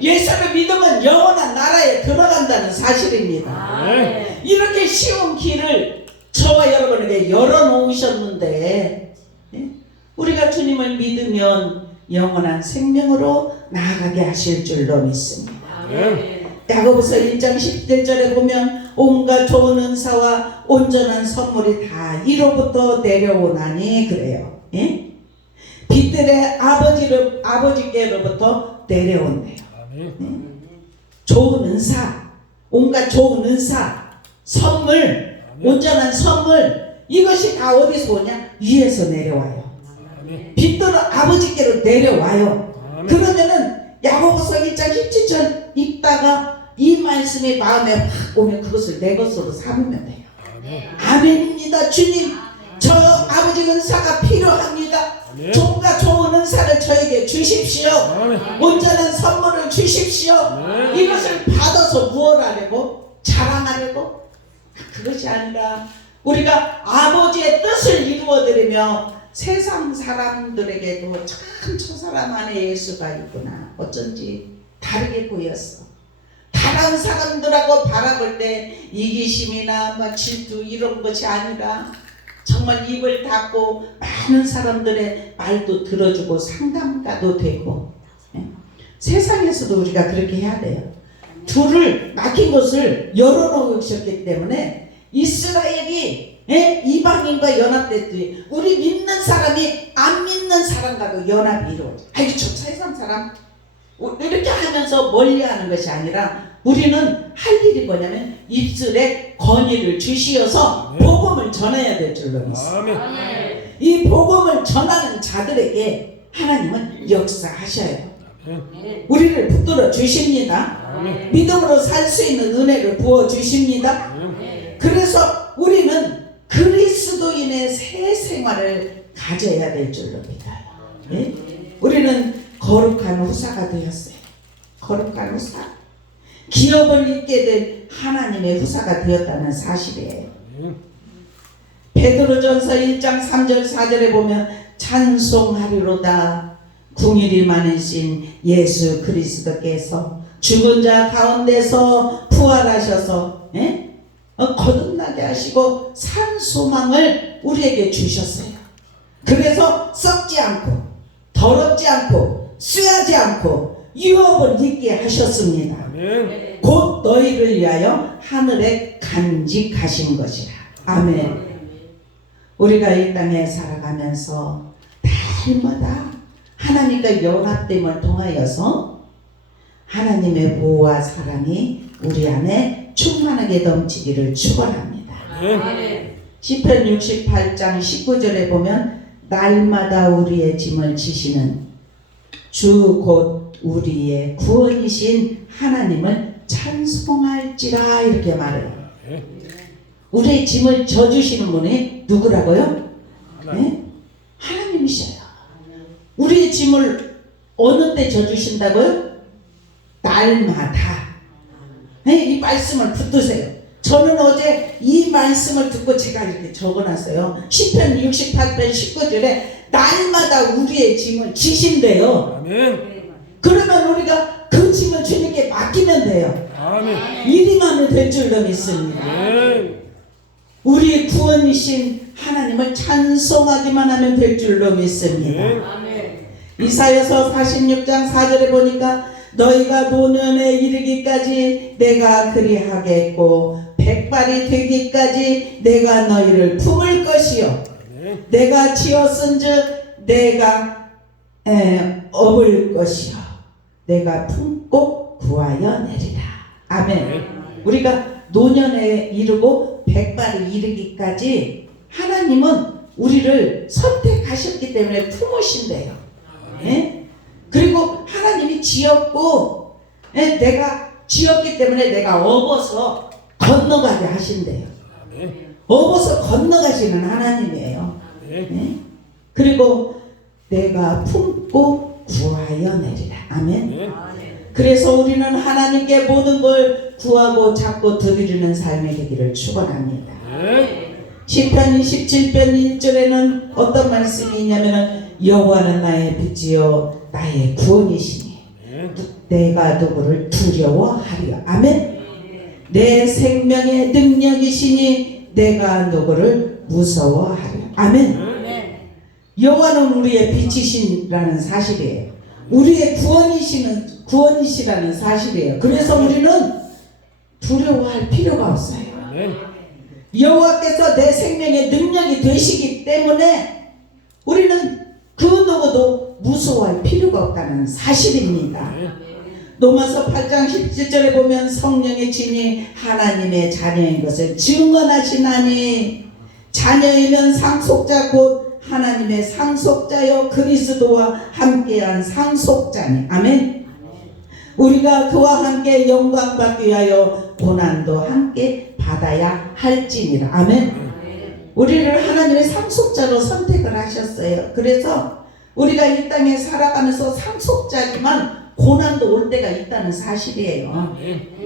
예수를 믿으면 영원한 나라에 들어간다는 사실입니다. 이렇게 쉬운 길을 저와 여러분에게 열어놓으셨는데 우리가 주님을 믿으면 영원한 생명으로 나아가게 하실 줄로 믿습니다. 야고보서 1장 11절에 보면 온갖 좋은 은사와 온전한 선물이 다 이로부터 내려오나니 그래요. 빛들의 아버지께로부터 내려온대요. 좋은 은사, 온갖 좋은 은사, 선물, 온전한 선물, 이것이 다 어디서 오냐? 위에서 내려와요. 빛들은 아버지께로 내려와요. 그러면은 야고보서 1장 17절 읽다가 이 말씀이 마음에 확 오면 그것을 내 것으로 삼으면 돼요. 아멘입니다. 주님, 저 아버지 은사가 필요합니다. 좋은 은사를 저에게 주십시오. 아멘. 온전한 선물을 주십시오. 네. 이것을 받아서 무엇 하려고? 자랑하려고? 그것이 아니라 우리가 아버지의 뜻을 이루어드리며 세상 사람들에게도 참 저 사람 안에 예수가 있구나, 어쩐지 다르게 보였어. 다른 사람들하고 바라볼 때 이기심이나 뭐 질투 이런 것이 아니라 정말 입을 닫고 많은 사람들의 말도 들어주고 상담가도 되고, 예? 세상에서도 우리가 그렇게 해야 돼요. 둘을 막힌 것을 열어놓으셨기 때문에 이스라엘이, 예? 이방인과 연합됐더니 우리 믿는 사람이 안 믿는 사람과도 연합이 이루어져. 아이고 저 세상 사람 이렇게 하면서 멀리하는 것이 아니라 우리는 할 일이 뭐냐면 입술에 권위를 주시어서 복음을 전해야 될 줄로 믿습니다. 아멘. 이 복음을 전하는 자들에게 하나님은 역사하셔요. 우리를 붙들어 주십니다. 아멘. 믿음으로 살 수 있는 은혜를 부어 주십니다. 그래서 우리는 그리스도인의 새 생활을 가져야 될 줄로 믿어요. 예? 우리는 거룩한 후사가 되었어요. 거룩한 후사. 기업을 잇게 된 하나님의 후사가 되었다는 사실이에요. 베드로전서 1장 3절 4절에 보면 찬송하리로다 궁일이 많으신 예수 그리스도께서 죽은 자 가운데서 부활하셔서, 예? 거듭나게 하시고 산 소망을 우리에게 주셨어요. 그래서 썩지 않고 더럽지 않고 쇠하지 않고 유업을 있게 하셨습니다. 아멘. 곧 너희를 위하여 하늘에 간직하신 것이라. 아멘. 우리가 이 땅에 살아가면서 날마다 하나님과 연합됨을 통하여서 하나님의 보호와 사랑이 우리 안에 충만하게 넘치기를 축원합니다. 아멘. 시편 68장 19절에 보면 날마다 우리의 짐을 지시는 주 곧 우리의 구원이신 하나님을 찬송할지라 이렇게 말해요. 우리의 짐을 져주시는 분이 누구라고요? 네? 하나님이셔요. 우리의 짐을 어느 때 져주신다고요? 날마다. 네? 이 말씀을 붙드세요. 저는 어제 이 말씀을 듣고 제가 이렇게 적어놨어요. 시편 68편 19절에 날마다 우리의 짐을 지신대요. 아멘. 그러면 우리가 그 짐을 주님께 맡기면 돼요. 아멘. 이리만 될 줄로 믿습니다. 아멘. 우리 구원이신 하나님을 찬송하기만 하면 될 줄로 믿습니다. 이사야서 46장 4절에 보니까 너희가 노년에 이르기까지 내가 그리하겠고 백발이 되기까지 내가 너희를 품을 것이요 내가 지었은즉 내가 업을 것이요 내가 품고 구하여 내리라. 아멘. 우리가 노년에 이르고 백발이 이르기까지 하나님은 우리를 선택하셨기 때문에 품으신대요. 예? 그리고 하나님이 지었고, 예? 내가 지었기 때문에 내가 업어서 건너가게 하신대요. 업어서 건너가시는 하나님이에요. 예? 그리고 내가 품고 구하여 내리라. 아멘. 그래서 우리는 하나님께 모든 걸 구하고 찾고 드리는 삶이 되기를 축원합니다. 시편 27편 1절에는 어떤 말씀이 있냐면 여호와는 나의 빛이요 나의 구원이시니 내가 누구를 두려워하리요. 아멘. 내 생명의 능력이시니 내가 누구를 무서워하리요. 아멘. 여호와는 우리의 빛이시라는 사실이에요. 우리의 구원이시라는 사실이에요. 그래서 우리는 두려워할 필요가 없어요. 여호와께서 내 생명의 능력이 되시기 때문에 우리는 그 누구도 무서워할 필요가 없다는 사실입니다. 로마서 8장 17절에 보면 성령의 진이 하나님의 자녀인 것을 증언하시나니 자녀이면 상속자 곧 하나님의 상속자여 그리스도와 함께한 상속자니. 아멘. 우리가 그와 함께 영광 받기 위하여 고난도 함께 받아야 할지니라. 아멘. 우리를 하나님의 상속자로 선택을 하셨어요. 그래서 우리가 이 땅에 살아가면서 상속자지만 고난도 올 때가 있다는 사실이에요.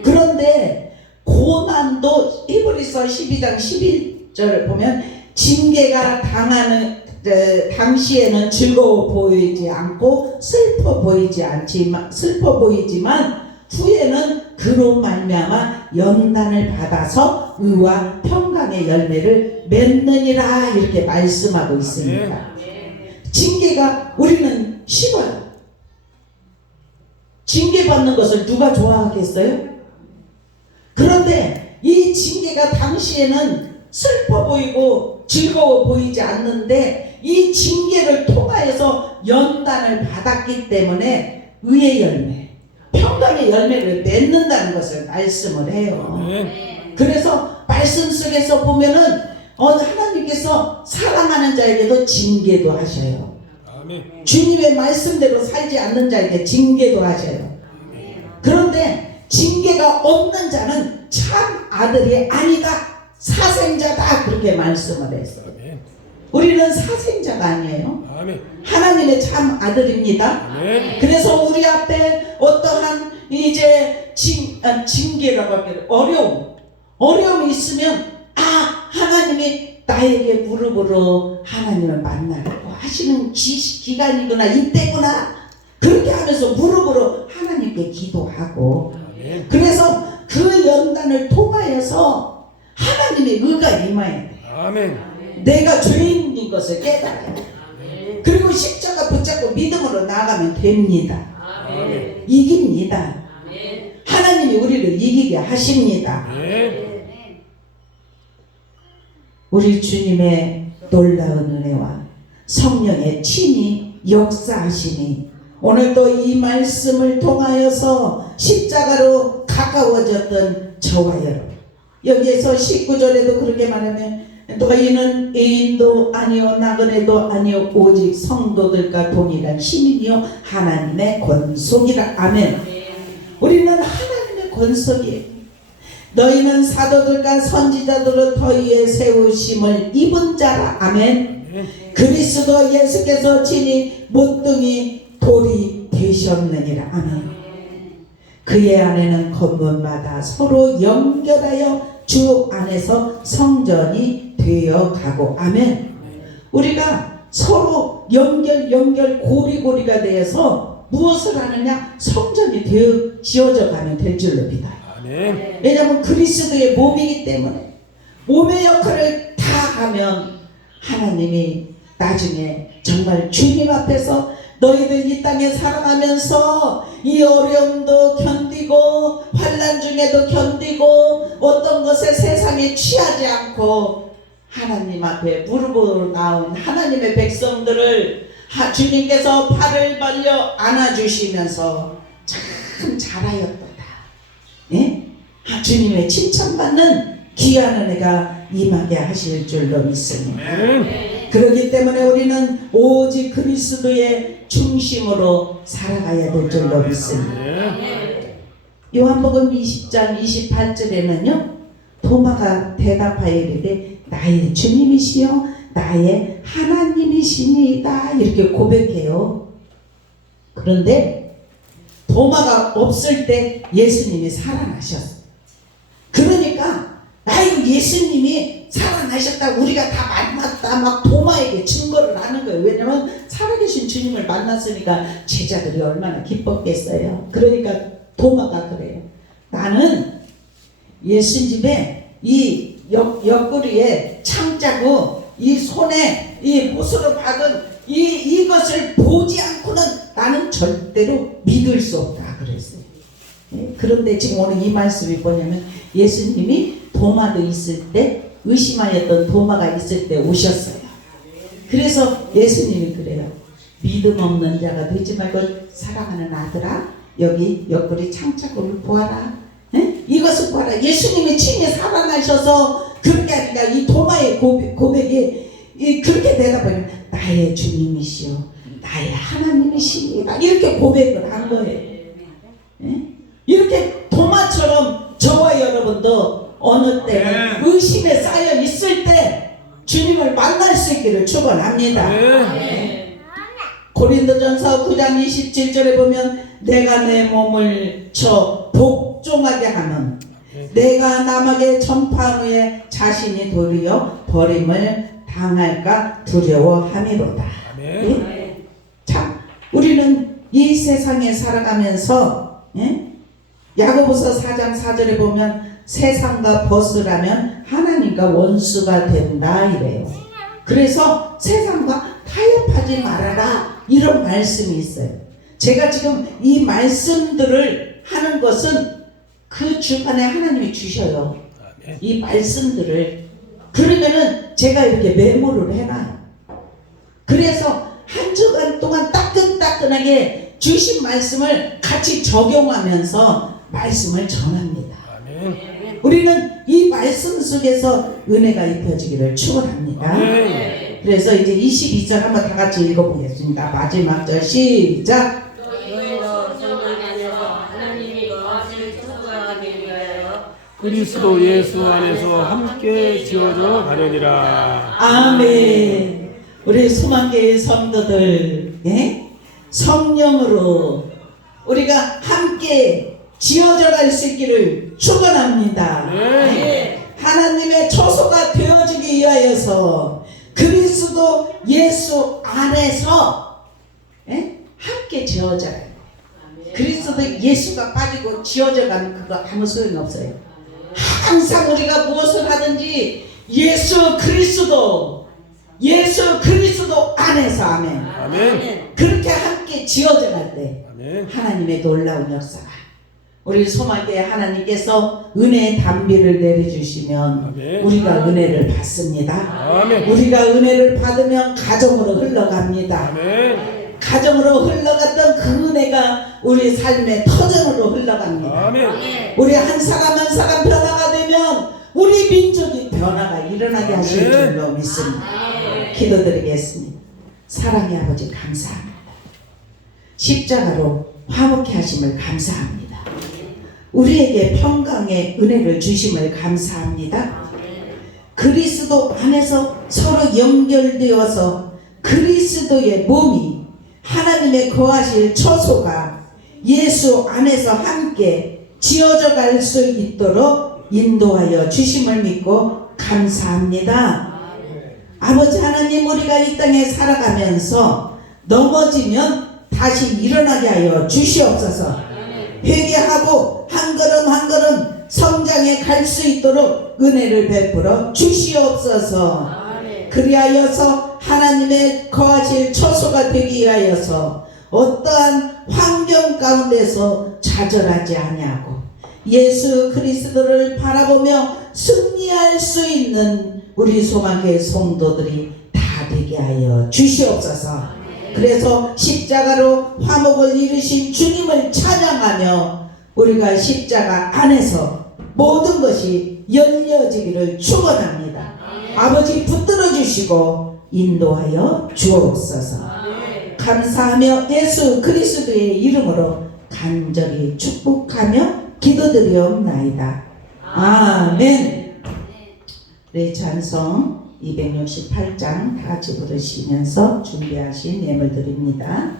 그런데 고난도 히브리서 12장 11절을 보면 징계가 당하는 당시에는 즐거워 보이지 않고 슬퍼 보이지만 후에는 그로 말미암아 연단을 받아서 의와 평강의 열매를 맺느니라 이렇게 말씀하고 있습니다. 징계가 우리는 싫어요. 징계받는 것을 누가 좋아하겠어요? 그런데 이 징계가 당시에는 슬퍼 보이고 즐거워 보이지 않는데 이 징계를 통하여서 연단을 받았기 때문에 의의 열매, 평강의 열매를 맺는다는 것을 말씀을 해요. 그래서 말씀 속에서 보면은 하나님께서 사랑하는 자에게도 징계도 하셔요. 주님의 말씀대로 살지 않는 자에게 징계도 하셔요. 그런데 징계가 없는 자는 참 아들이 아니다, 사생자다 그렇게 말씀을 했어요. 우리는 사생자가 아니에요. 하나님의 참 아들입니다. 그래서 우리 앞에 어떠한 이제 징계라고 할게요. 어려움이 있으면 하나님이 나에게 무릎으로 하나님을 만나라고 하시는 기간이구나, 이때구나 그렇게 하면서 무릎으로 하나님께 기도하고 그래서 그 연단을 통하여서 하나님의 의가 임해야 돼요. 내가 죄인인 것을 깨달아야 돼요. 그리고 십자가 붙잡고 믿음으로 나가면 됩니다. 이깁니다. 하나님이 우리를 이기게 하십니다. 우리 주님의 놀라운 은혜와 성령의 친히 역사하시니 오늘도 이 말씀을 통하여서 십자가로 가까워졌던 저와 여러분, 여기에서 19절에도 그렇게 말하면 너희는 애인도 아니요 나그네도 아니요 오직 성도들과 동일한 시민이요 하나님의 권속이라. 아멘. 우리는 하나님의 권속이에요. 너희는 사도들과 선지자들로 더위에 세우심을 입은 자라. 아멘. 그리스도 예수께서 친히 못등이 돌이 되셨느니라. 아멘. 그의 안에는 건물마다 서로 연결하여 주 안에서 성전이 되어 가고. 아멘. 우리가 서로 연결 고리고리가 되어서 무엇을 하느냐? 성전이 되어 지어져 가면 될 줄로 믿어요. 왜냐하면 그리스도의 몸이기 때문에 몸의 역할을 다 하면 하나님이 나중에 정말 주님 앞에서 너희들 이 땅에 살아가면서 이 어려움도 견디고 환난 중에도 견디고 어떤 것에 세상에 취하지 않고 하나님 앞에 무릎으로 나온 하나님의 백성들을 주님께서 팔을 벌려 안아주시면서 참 잘하였도다. 예? 주님의 칭찬받는 귀한 은혜가 임하게 하실 줄로 믿습니다. 그렇기 때문에 우리는 오직 그리스도의 중심으로 살아가야 될 줄로 믿습니다. 요한복음 20장 28절에는요 도마가 대답하여 이르되 나의 주님이시여 나의 하나님이시니이다 이렇게 고백해요. 그런데 도마가 없을 때 예수님이 살아나셨어요. 그러니까 아이고 예수님이 살아나셨다고 우리가 다 만났다 막 도마에게 증거를 하는 거예요. 왜냐면 살아계신 주님을 만났으니까 제자들이 얼마나 기뻤겠어요. 그러니까 도마가 그래요. 나는 예수님의 이 옆구리에 창자고 이 손에 이 못으로 박은 이것을 보지 않고는 나는 절대로 믿을 수 없다 그랬어요. 그런데 지금 오늘 이 말씀이 뭐냐면 예수님이 도마도 있을 때 의심하였던 도마가 있을 때 오셨어요. 그래서 예수님이 그래요. 믿음 없는 자가 되지 말고 사랑하는 아들아 여기 옆구리 창자국을 보아라. 이것을 보아라. 예수님이 친히 살아나셔서 그렇게 하니까 이 도마의 고백이 그렇게 대답하면 나의 주님이시여 나의 하나님이시니라 이렇게 고백을 한 거예요. 이렇게 도마처럼 저와 여러분도 어느 때는 의심에 쌓여 있을 때 주님을 만날 수 있기를 축원합니다. 고린도전서 9장 27절에 보면 내가 내 몸을 쳐 복종하게 하는 내가 남에게 전파한 후에 자신이 도리어 버림을 당할까 두려워함이로다. 예? 자, 우리는 이 세상에 살아가면서 야고보서 4장 4절에 보면 세상과 벗으라면 하나님과 원수가 된다 이래요. 그래서 세상과 타협하지 말아라 이런 말씀이 있어요. 제가 지금 이 말씀들을 하는 것은 그 주간에 하나님이 주셔요. 이 말씀들을. 그러면은 제가 이렇게 메모를 해놔요. 그래서 한 주간 동안 따끈따끈하게 주신 말씀을 같이 적용하면서 말씀을 전합니다. 우리는 이 말씀 속에서 은혜가 입혀지기를 축원합니다. 그래서 이제 22절 한번 다 같이 읽어보겠습니다. 마지막 절 시작. 그리스도 예수 안에서 함께 지어져 가려니라. 아멘. 우리 소망교회 성도들, 성령으로 우리가 함께 지어져 갈 수 있기를 축원합니다. 하나님의 처소가 되어지기 위하여서 그리스도 예수 안에서 함께 지어져요. 그리스도 예수가 빠지고 지어져 가는 그거 아무 소용이 없어요. 항상 우리가 무엇을 하든지 예수 그리스도 안에서 아멘. 그렇게 함께 지어져 갈 때 하나님의 놀라운 역사가 우리 소망교회 하나님께서 은혜의 담비를 내려주시면 우리가 은혜를 받습니다. 우리가 은혜를 받으면 가정으로 흘러갑니다. 가정으로 흘러갔던 그 은혜가 우리 삶의 터전으로 흘러갑니다. 우리 한 사람 한 사람 변화가 되면 우리 민족이 변화가 일어나게 하실 줄로 믿습니다. 기도드리겠습니다. 사랑의 아버지 감사합니다. 십자가로 화목케 하심을 감사합니다. 우리에게 평강의 은혜를 주심을 감사합니다. 그리스도 안에서 서로 연결되어서 그리스도의 몸이 하나님의 거하실 처소가 예수 안에서 함께 지어져 갈 수 있도록 인도하여 주심을 믿고 감사합니다. 아버지 하나님, 우리가 이 땅에 살아가면서 넘어지면 다시 일어나게 하여 주시옵소서. 회개하고 한 걸음 한 걸음 성장해 갈 수 있도록 은혜를 베풀어 주시옵소서. 그리하여서 하나님의 거하실 처소가 되기 위하여서 어떠한 환경 가운데서 좌절하지 아니하고 예수 그리스도를 바라보며 승리할 수 있는 우리 소망교회 성도들이 다 되게 하여 주시옵소서. 그래서 십자가로 화목을 이루신 주님을 찬양하며 우리가 십자가 안에서 모든 것이 열려지기를 축원합니다. 아버지 붙들어 주시고 인도하여 주옵소서. 감사하며 예수 그리스도의 이름으로 간절히 축복하며 기도드리옵나이다. 아멘. 우리 찬송 268장 다 같이 부르시면서 준비하신 예물 드립니다.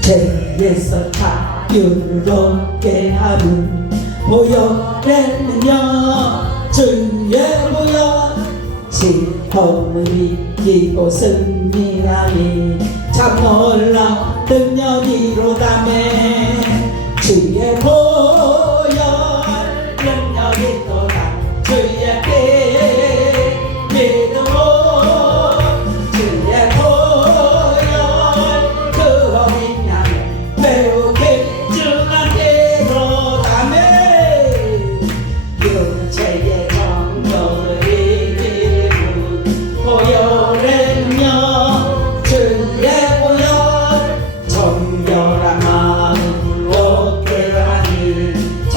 죄에서 자유롭게 하는 보혈에는요 주의 보혈 시험을 이기고 승리하니 참 놀라운 능력이로다매 주의 보혈 능력이로다 주의 피 믿음으로 주의 보혈 그 어린 양 매우 길쭉한 피로다매 육체의 정욕을 이기고 보혈은요 주의 보혈 정결한 마음을 얻게 하니 참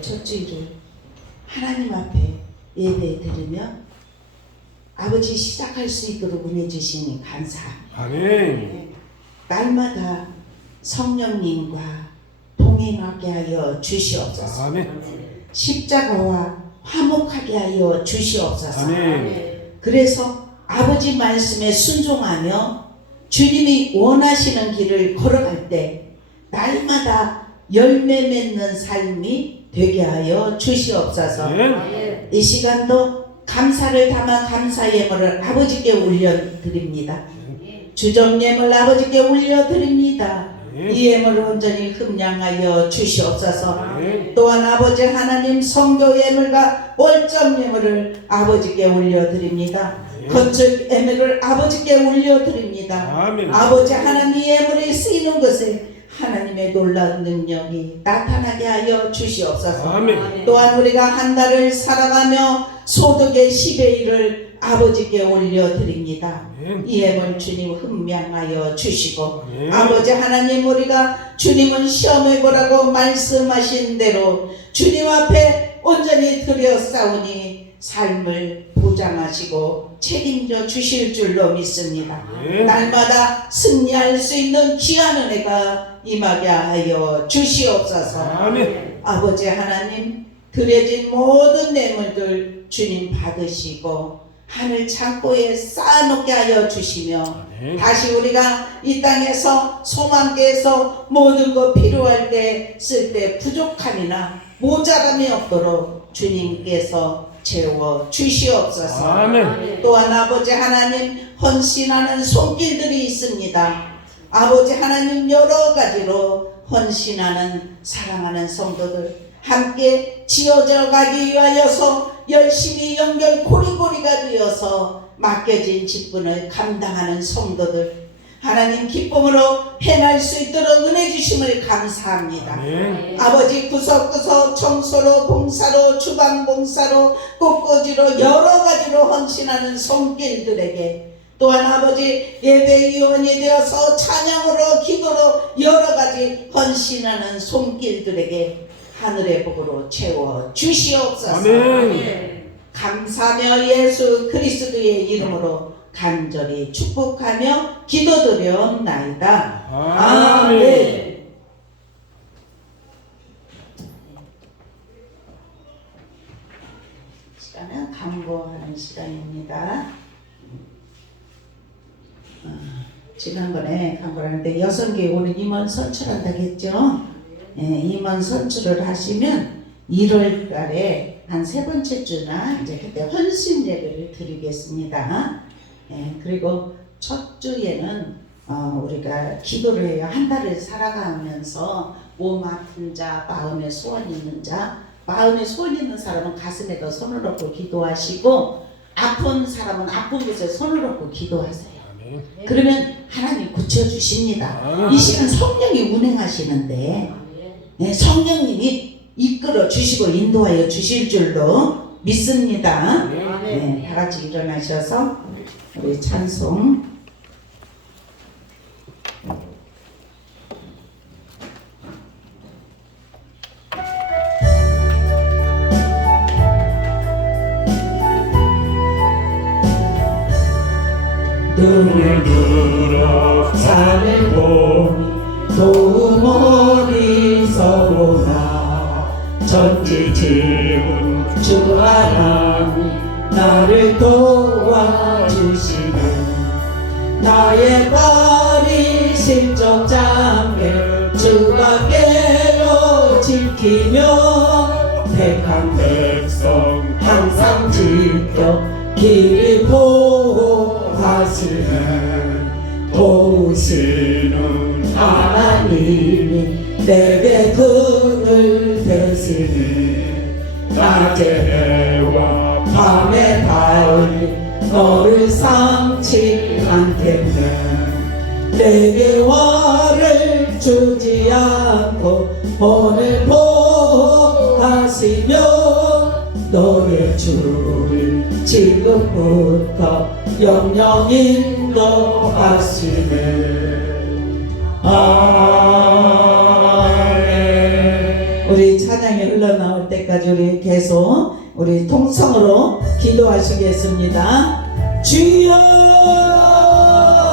첫 주일을 하나님 앞에 예배 드리며 아버지 시작할 수 있도록 은혜 주시니 감사합니다. 아멘. 날마다 성령님과 동행하게 하여 주시옵소서. 아멘. 십자가와 화목하게 하여 주시옵소서. 아멘. 그래서 아버지 말씀에 순종하며 주님이 원하시는 길을 걸어갈 때 날마다 열매 맺는 삶이 되게 하여 주시옵소서. 아멘. 이 시간도 감사를 담아 감사 예물을 아버지께 올려드립니다. 주정 예물 아버지께 올려드립니다. 이 예물을 온전히 흠양하여 주시옵소서. 또한 아버지 하나님 성교 예물과 월정 예물을 아버지께 올려드립니다. 건축 예물을 아버지께 올려드립니다. 아멘. 아버지 하나님 예물이 쓰이는 것에 하나님의 놀라운 능력이 나타나게 하여 주시옵소서. 아멘. 또한 우리가 한 달을 살아가며 소득의 10의 1을 아버지께 올려드립니다. 이 예물 주님 흠양하여 주시고 아버지 하나님 우리가 주님은 시험해보라고 말씀하신 대로 주님 앞에 온전히 드려 싸우니 삶을 보장하시고 책임져 주실 줄로 믿습니다. 날마다 승리할 수 있는 귀한 은혜가 임하게 하여 주시옵소서. 아멘. 아버지 하나님 드려진 모든 뇌물들 주님 받으시고 하늘 창고에 쌓아놓게 하여 주시며 다시 우리가 이 땅에서 소망께서 모든 것 필요할 때 쓸 때 부족함이나 모자람이 없도록 주님께서 채워 주시옵소서. 아멘. 또한 아버지 하나님 헌신하는 손길들이 있습니다. 아버지 하나님 여러 가지로 헌신하는 사랑하는 성도들 함께 지어져 가기 위하여서 열심히 연결 고리고리가 되어서 맡겨진 직분을 감당하는 성도들 하나님 기쁨으로 행할 수 있도록 은혜 주심을 감사합니다. 아멘. 아버지 구석구석 청소로 봉사로 주방 봉사로 꽃꽂이로 여러 가지로 헌신하는 손길들에게 또한 아버지 예배위원이 되어서 찬양으로 기도로 여러 가지 헌신하는 손길들에게 하늘의 복으로 채워 주시옵소서. 아멘. 감사하며 예수 그리스도의 이름으로 간절히 축복하며 기도드려옵나이다. 아멘. 시간은 간구하는 시간입니다. 지난번에 간구를 하는데 여성교회 오늘 임원 선출한다고 했죠. 임원 선출을 하시면 1월 달에 한 세 번째 주나 이제 그때 헌신 예배를 드리겠습니다. 그리고 첫 주에는 우리가 기도를 해요. 한 달을 살아가면서 몸 아픈 자, 마음에 소원 있는 자, 마음에 소원 있는 사람은 가슴에다 손을 얹고 기도하시고 아픈 사람은 아픈 곳에 손을 얹고 기도하세요. 그러면 하나님 고쳐주십니다. 이 시간 성령이 운행하시는데 성령님이 이끌어 주시고 인도하여 주실 줄로 믿습니다. 다 같이 일어나셔서 우리 찬송 눈을 들어 산을 보니 도움 어디서보나 전지지은 주 하나님 나를 도와주시는 나의 발이 실족장에 주가 깨어 지키며 택한 백성 항상 지켜 길을 보호하시네 도우시는 하나님이 내게 등을 대시니 낮의 해와 밤의 달이 너를 삼지 않겠네 내게 화를 주지 않고 오늘 보호하시며 너의 주를 지금부터 영영 인도하시네. 아멘. 우리 찬양이 흘러나올 때까지 우리 계속 우리 통성으로 기도하시겠습니다. 주여